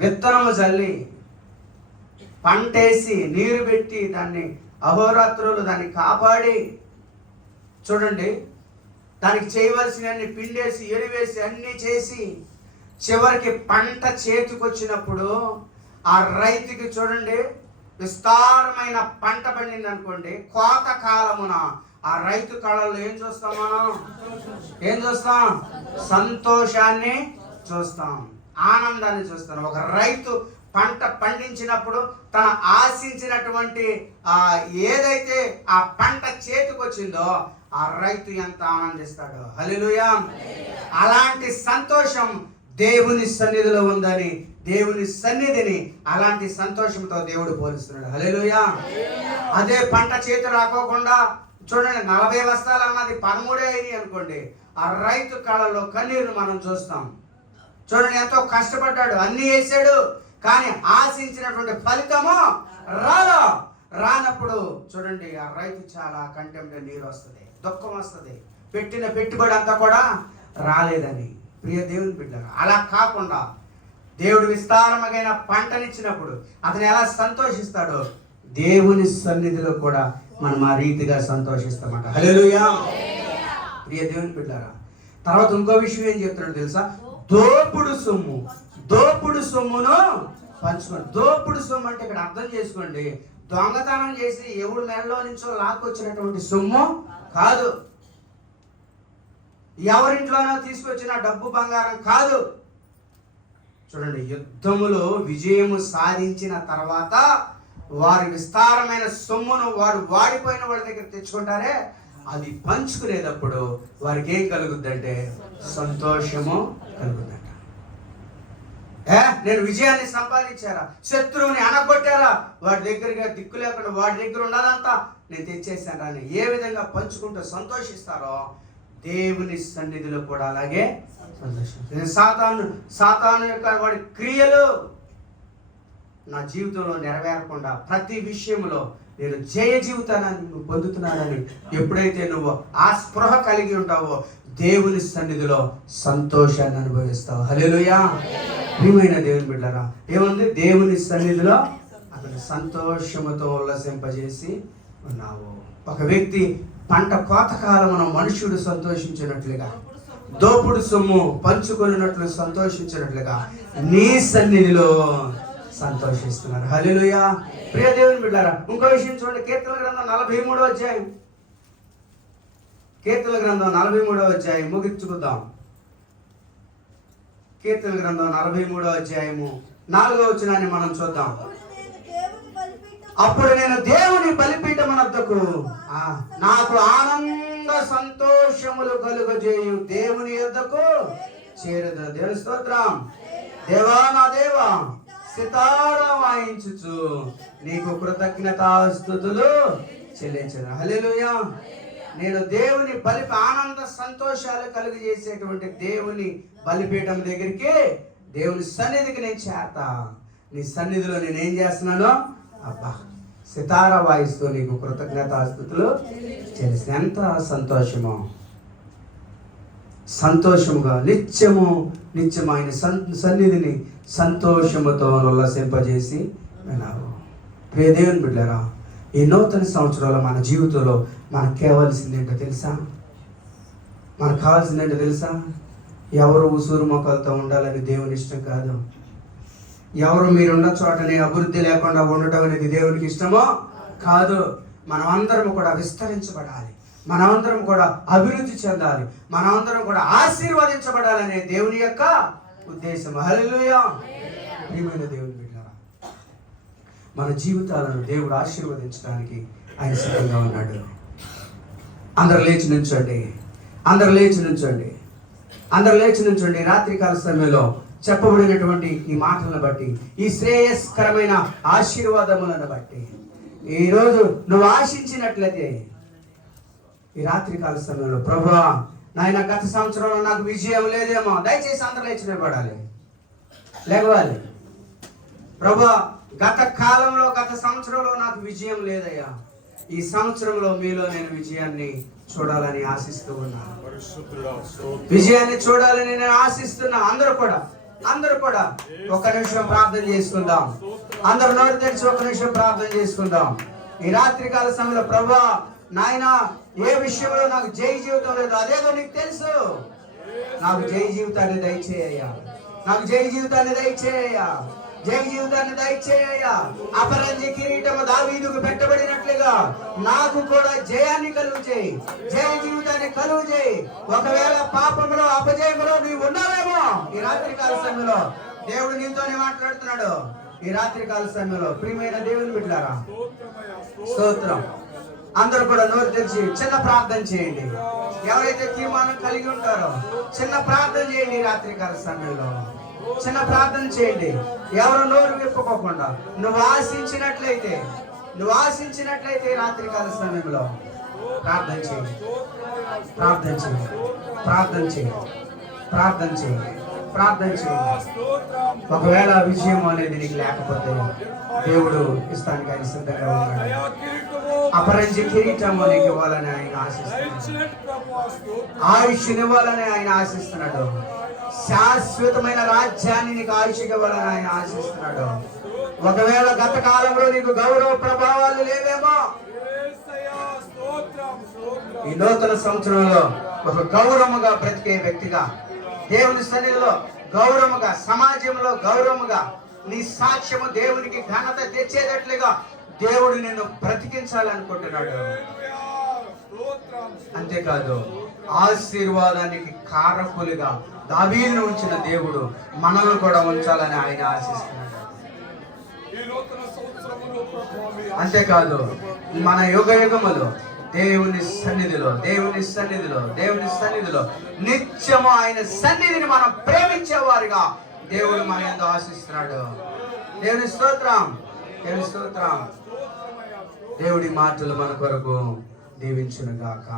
విత్తనము చల్లి పంటేసి నీరు పెట్టి దాన్ని అహోరాత్రులు దాన్ని కాపాడి, చూడండి, దానికి చేయవలసినవన్నీ పిండేసి ఎరువేసి అన్నీ చేసి చివరికి పంట చేతికొచ్చినప్పుడు ఆ రైతుకి చూడండి విస్తారమైన పంట పండింది అనుకోండి, కోత కాలమున ఆ రైతు కళల్లో ఏం చూస్తాం? మనం ఏం చూస్తాం? సంతోషాన్ని చూస్తాం, ఆనందాన్ని చూస్తాం. ఒక రైతు పంట పండించినప్పుడు తన ఆశించినటువంటి ఏదైతే ఆ పంట చేతికొచ్చిందో ఆ రైతు ఎంత ఆనందిస్తాడో. హల్లెలూయా. అలాంటి సంతోషం దేవుని సన్నిధిలో ఉందని, దేవుని సన్నిధిని అలాంటి సంతోషంతో దేవుడు పోలుస్తున్నాడు. హల్లెలూయా. అదే పంట చేతి రాకోకుండా చూడండి, 40 బస్తాలు అన్నది 13 అయినాయి అనుకోండి, ఆ రైతు కళ్ళలో కన్నీరు మనం చూస్తాం. చూడండి, ఎంతో కష్టపడ్డాడు, అన్ని వేసాడు, కానీ ఆశించినటువంటి ఫలితము రానప్పుడు చూడండి ఆ రైతు చాలా కంటెంప్ట్, నీరు వస్తుంది, దుఃఖం వస్తుంది, పెట్టిన పెట్టుబడి అంతా కూడా రాలేదని. ప్రియ దేవుని బిడ్డలారా, అలా కాకుండా దేవుడు విస్తారమైన పంటనిచ్చినప్పుడు అతను ఎలా సంతోషిస్తాడో దేవుని సన్నిధిలో కూడా మనం ఆ రీతిగా సంతోషిస్తామంట. హల్లెలూయా. ప్రియ దేవుని బిడ్డలారా, తర్వాత ఇంకో విషయం ఏం చెప్తున్నాడు తెలుసా? దోపుడు సొమ్మును పంచుకోండి. దోపుడు సొమ్ము అంటే ఇక్కడ అర్థం చేసుకోండి, దొంగతనం చేసి ఎవడు మెడలో నుంచో లాక్కొచ్చినటువంటి సొమ్ము కాదు, ఎవరింట్లోనో తీసుకొచ్చిన డబ్బు బంగారం కాదు. చూడండి, యుద్ధములో విజయము సాధించిన తర్వాత వారి విస్తారమైన సొమ్మును వారు వాడిపోయిన వాళ్ళ దగ్గర తెచ్చుకుంటారే, అది పంచుకునేటప్పుడు వారికి ఏం కలుగుద్దంటే సంతోషము కలుగుద్దంట. నేను విజయాన్ని సంపాదించారా, శత్రువుని అనగొట్టారా, వాడి దగ్గరగా దిక్కు లేకుండా వాడి దగ్గర ఉన్నదంతా నేను తెచ్చేసాను అని ఏ విధంగా పంచుకుంటూ సంతోషిస్తారో దేవుని సన్నిధిలో కూడా అలాగే సంతోషిస్తారు. సాతాను యొక్క వాడి క్రియలు నా జీవితంలో నెరవేరకుండా ప్రతి విషయంలో నేను జయ జీవితాన్ని నువ్వు పొందుతున్నానని ఎప్పుడైతే నువ్వు ఆ స్పృహ కలిగి ఉంటావో దేవుని సన్నిధిలో సంతోషాన్ని అనుభవిస్తావు. హల్లెలూయా. ప్రియమైన దేవుని బిడ్డలారా, ఏముంది? దేవుని సన్నిధిలో అతను సంతోషముతో ఉల్లసింపజేసి ఉన్నావు. ఒక వ్యక్తి పంట కోతకాలమున మనుష్యుడు సంతోషించినట్లుగా దోపుడు సొమ్ము పంచుకొనినట్లు సంతోషించినట్లుగా నీ సన్నిధిలో సంతోషిస్తున్నారు. హల్లెలూయా. ప్రియ దేవుని బిడ్డారా, ఇంకో విషయం చూడండి. కీర్తనల గ్రంథం 43వ అధ్యాయం. కీర్తనల గ్రంథం 43వ అధ్యాయం ముగించుకుందాం. కీర్తనల గ్రంథం 43వ అధ్యాయము 4వ వచనాన్ని మనం చూద్దాం. అప్పుడు నేను దేవుని బలిపీఠమునొద్దకు నాకు ఆనంద సంతోషములు కలుగజేయు దేవుని యొద్దకు చేరుదును. దేవుని స్తోత్రం. దేవా నా దేవా, సితారా వాయించుచు నీకు కృతజ్ఞతాస్తుతులు చెల్లించను. హల్లెలూయా. నేను దేవుని ఆనంద సంతోషాలు కలుగజేసేటువంటి దేవుని బలిపీఠం దగ్గరికి, దేవుని సన్నిధికి నేను చేరతా. నీ సన్నిధిలో నేను ఏం చేస్తున్నాను? అబ్బా, సితారా వాయిస్తూ నీకు కృతజ్ఞతాస్తుతులు చెల్లిస్తాను. ఎంత సంతోషమో! సంతోషముగా నిత్యము ఆయన సన్నిధిని సంతోషముతో ఉల్లాసింపజేసి విన్నావు. ప్రియ దేవుని బిడ్డలారా, ఈ నూతన సంవత్సరంలో మన జీవితంలో మనకు కావాల్సింది ఏంటో తెలుసా? మనకు కావాల్సింది ఏంటో తెలుసా? ఎవరు ఉసూరు మొక్కలతో ఉండాలని దేవుని ఇష్టం కాదు. ఎవరు మీరున్న చోటనే అభివృద్ధి లేకుండా ఉండటం అనేది దేవునికి ఇష్టమో కాదు. మనమందరం కూడా విస్తరించబడాలి, మనమందరం కూడా అభివృద్ధి చెందాలి, మనమందరం కూడా ఆశీర్వదించబడాలనే దేవుని యొక్క ఉద్దేశం. హల్లెలూయా. ప్రియమైన దేవుని బిడ్డలారా, మన జీవితాలను దేవుడు ఆశీర్వదించడానికి ఆయన సిద్ధంగా ఉన్నాడు. అందరు లేచి నుంచండి, అందరు లేచి నుంచండి, అందరు లేచి నుంచండి. రాత్రికాల సమయంలో చెప్పబడినటువంటి ఈ మాటలను బట్టి, ఈ శ్రేయస్కరమైన ఆశీర్వాదములను బట్టి, ఈరోజు నువ్వు ఆశించినట్లయితే ఈ రాత్రికాల సమయంలో, ప్రభువా నాయన గత సంవత్సరంలో నాకు విజయం లేదేమో, దయచేసి అందరూ లేచి నిలబడాలి, లేవాలి. ప్రభువా గత కాలంలో, గత సంవత్సరంలో నాకు విజయం లేదయ్యా, ఈ సంవత్సరంలో మీలో నేను విజయాన్ని చూడాలని ఆశిస్తూ ఉన్నాను. విజయాన్ని చూడాలని నేను ఆశిస్తున్నా. అందరూ కూడా ఒక నిమిషం ప్రార్థన చేసుకుందాం. అందరు నోరు తెరిచి ఒక నిమిషం ప్రార్థన చేసుకుందాం. ఈ రాత్రికాల సమయంలో, ప్రభువా నాయన ఏ విషయంలో నాకు జై జీవితం లేదు, అదేదో నీకు తెలుసు. నాకు జై జీవితాన్ని దయచేయ్యా, నాకు జై జీవితాన్ని దయచేయ్యా, జై జీవితాన్ని దయచేయ్యా. అపరంజి కిరీటము దావీదుకు పెట్టబడినట్లుగా నాకు కూడా జయాన్ని కలుగు చేయి, జయ జీవితాన్ని కలుగు చేయి. ఒకవేళ పాపంలో అపజయములో నీవు ఉన్నావేమో, ఈ రాత్రికాల సమయంలో దేవుడు నీతోనే మాట్లాడుతున్నాడు. ఈ రాత్రికాల సమయంలో ప్రియమైన దేవుని బిడ్డలారా, స్తోత్రం. అందరూ కూడా నోరు తెరిచి చిన్న ప్రార్థన చేయండి. ఎవరైతే తీర్మానం కలిగి ఉంటారో చిన్న ప్రార్థన చేయండి. రాత్రికాల సమయంలో చిన్న ప్రార్థన చేయండి. ఎవరు నోరు విప్పుకోకుండా నువ్వు ఆశించినట్లయితే రాత్రికాల సమయంలో ప్రార్థన చేయండి, ప్రార్థన చేయండి, ప్రార్థన చేయండి, ప్రార్థన చేయండి, ప్రార్థన చేయండి. ఒకవేళ విజయం అనేది నీకు లేకపోతే దేవుడు ఇస్తానికి ఆయన సిద్ధంగా ఉన్నాడు. అపరంజి కిరీటం నీకు ఇవ్వాలని ఆయన ఆశిస్తున్నాడు, ఆయుష్నివ్వాలని ఆయన ఆశిస్తున్నాడు, శాశ్వతమైన రాజ్యాన్ని నీకు ఆయుష్గా ఇవ్వాలని ఆయన ఆశిస్తున్నాడు. ఒకవేళ గత కాలంలో నీకు గౌరవ ప్రభావాలు లేవేమో, ఈ నూతన సంవత్సరంలో ఒక గౌరవముగా బ్రతికే వ్యక్తిగా, దేవుని సన్నిధిలో గౌరవముగా, సమాజంలో గౌరవముగా, నీ సాక్ష్యము దేవునికి ఘనత తెచ్చేటట్లుగా దేవుడు నిన్ను బ్రతికించాలనుకుంటున్నాడు. అంతేకాదు ఆశీర్వాదానికి కారకులుగా దావీదును ఉంచిన దేవుడు మనల్ని కూడా ఉంచాలని ఆయన ఆశిస్తున్నాడు. అంతేకాదు మన యుగములు దేవుని సన్నిధిలో నిత్యము ఆయన సన్నిధిని మనం ప్రేమించేవారుగా దేవుడు మన యందు ఆశిస్తున్నాడు. దేవుని స్తోత్రం, దేవుని స్తోత్రం. దేవుడి మాటలు మన కొరకు దీవించును గాక.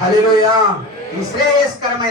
హల్లెలూయా. ఈ శ్రేయస్కరమైన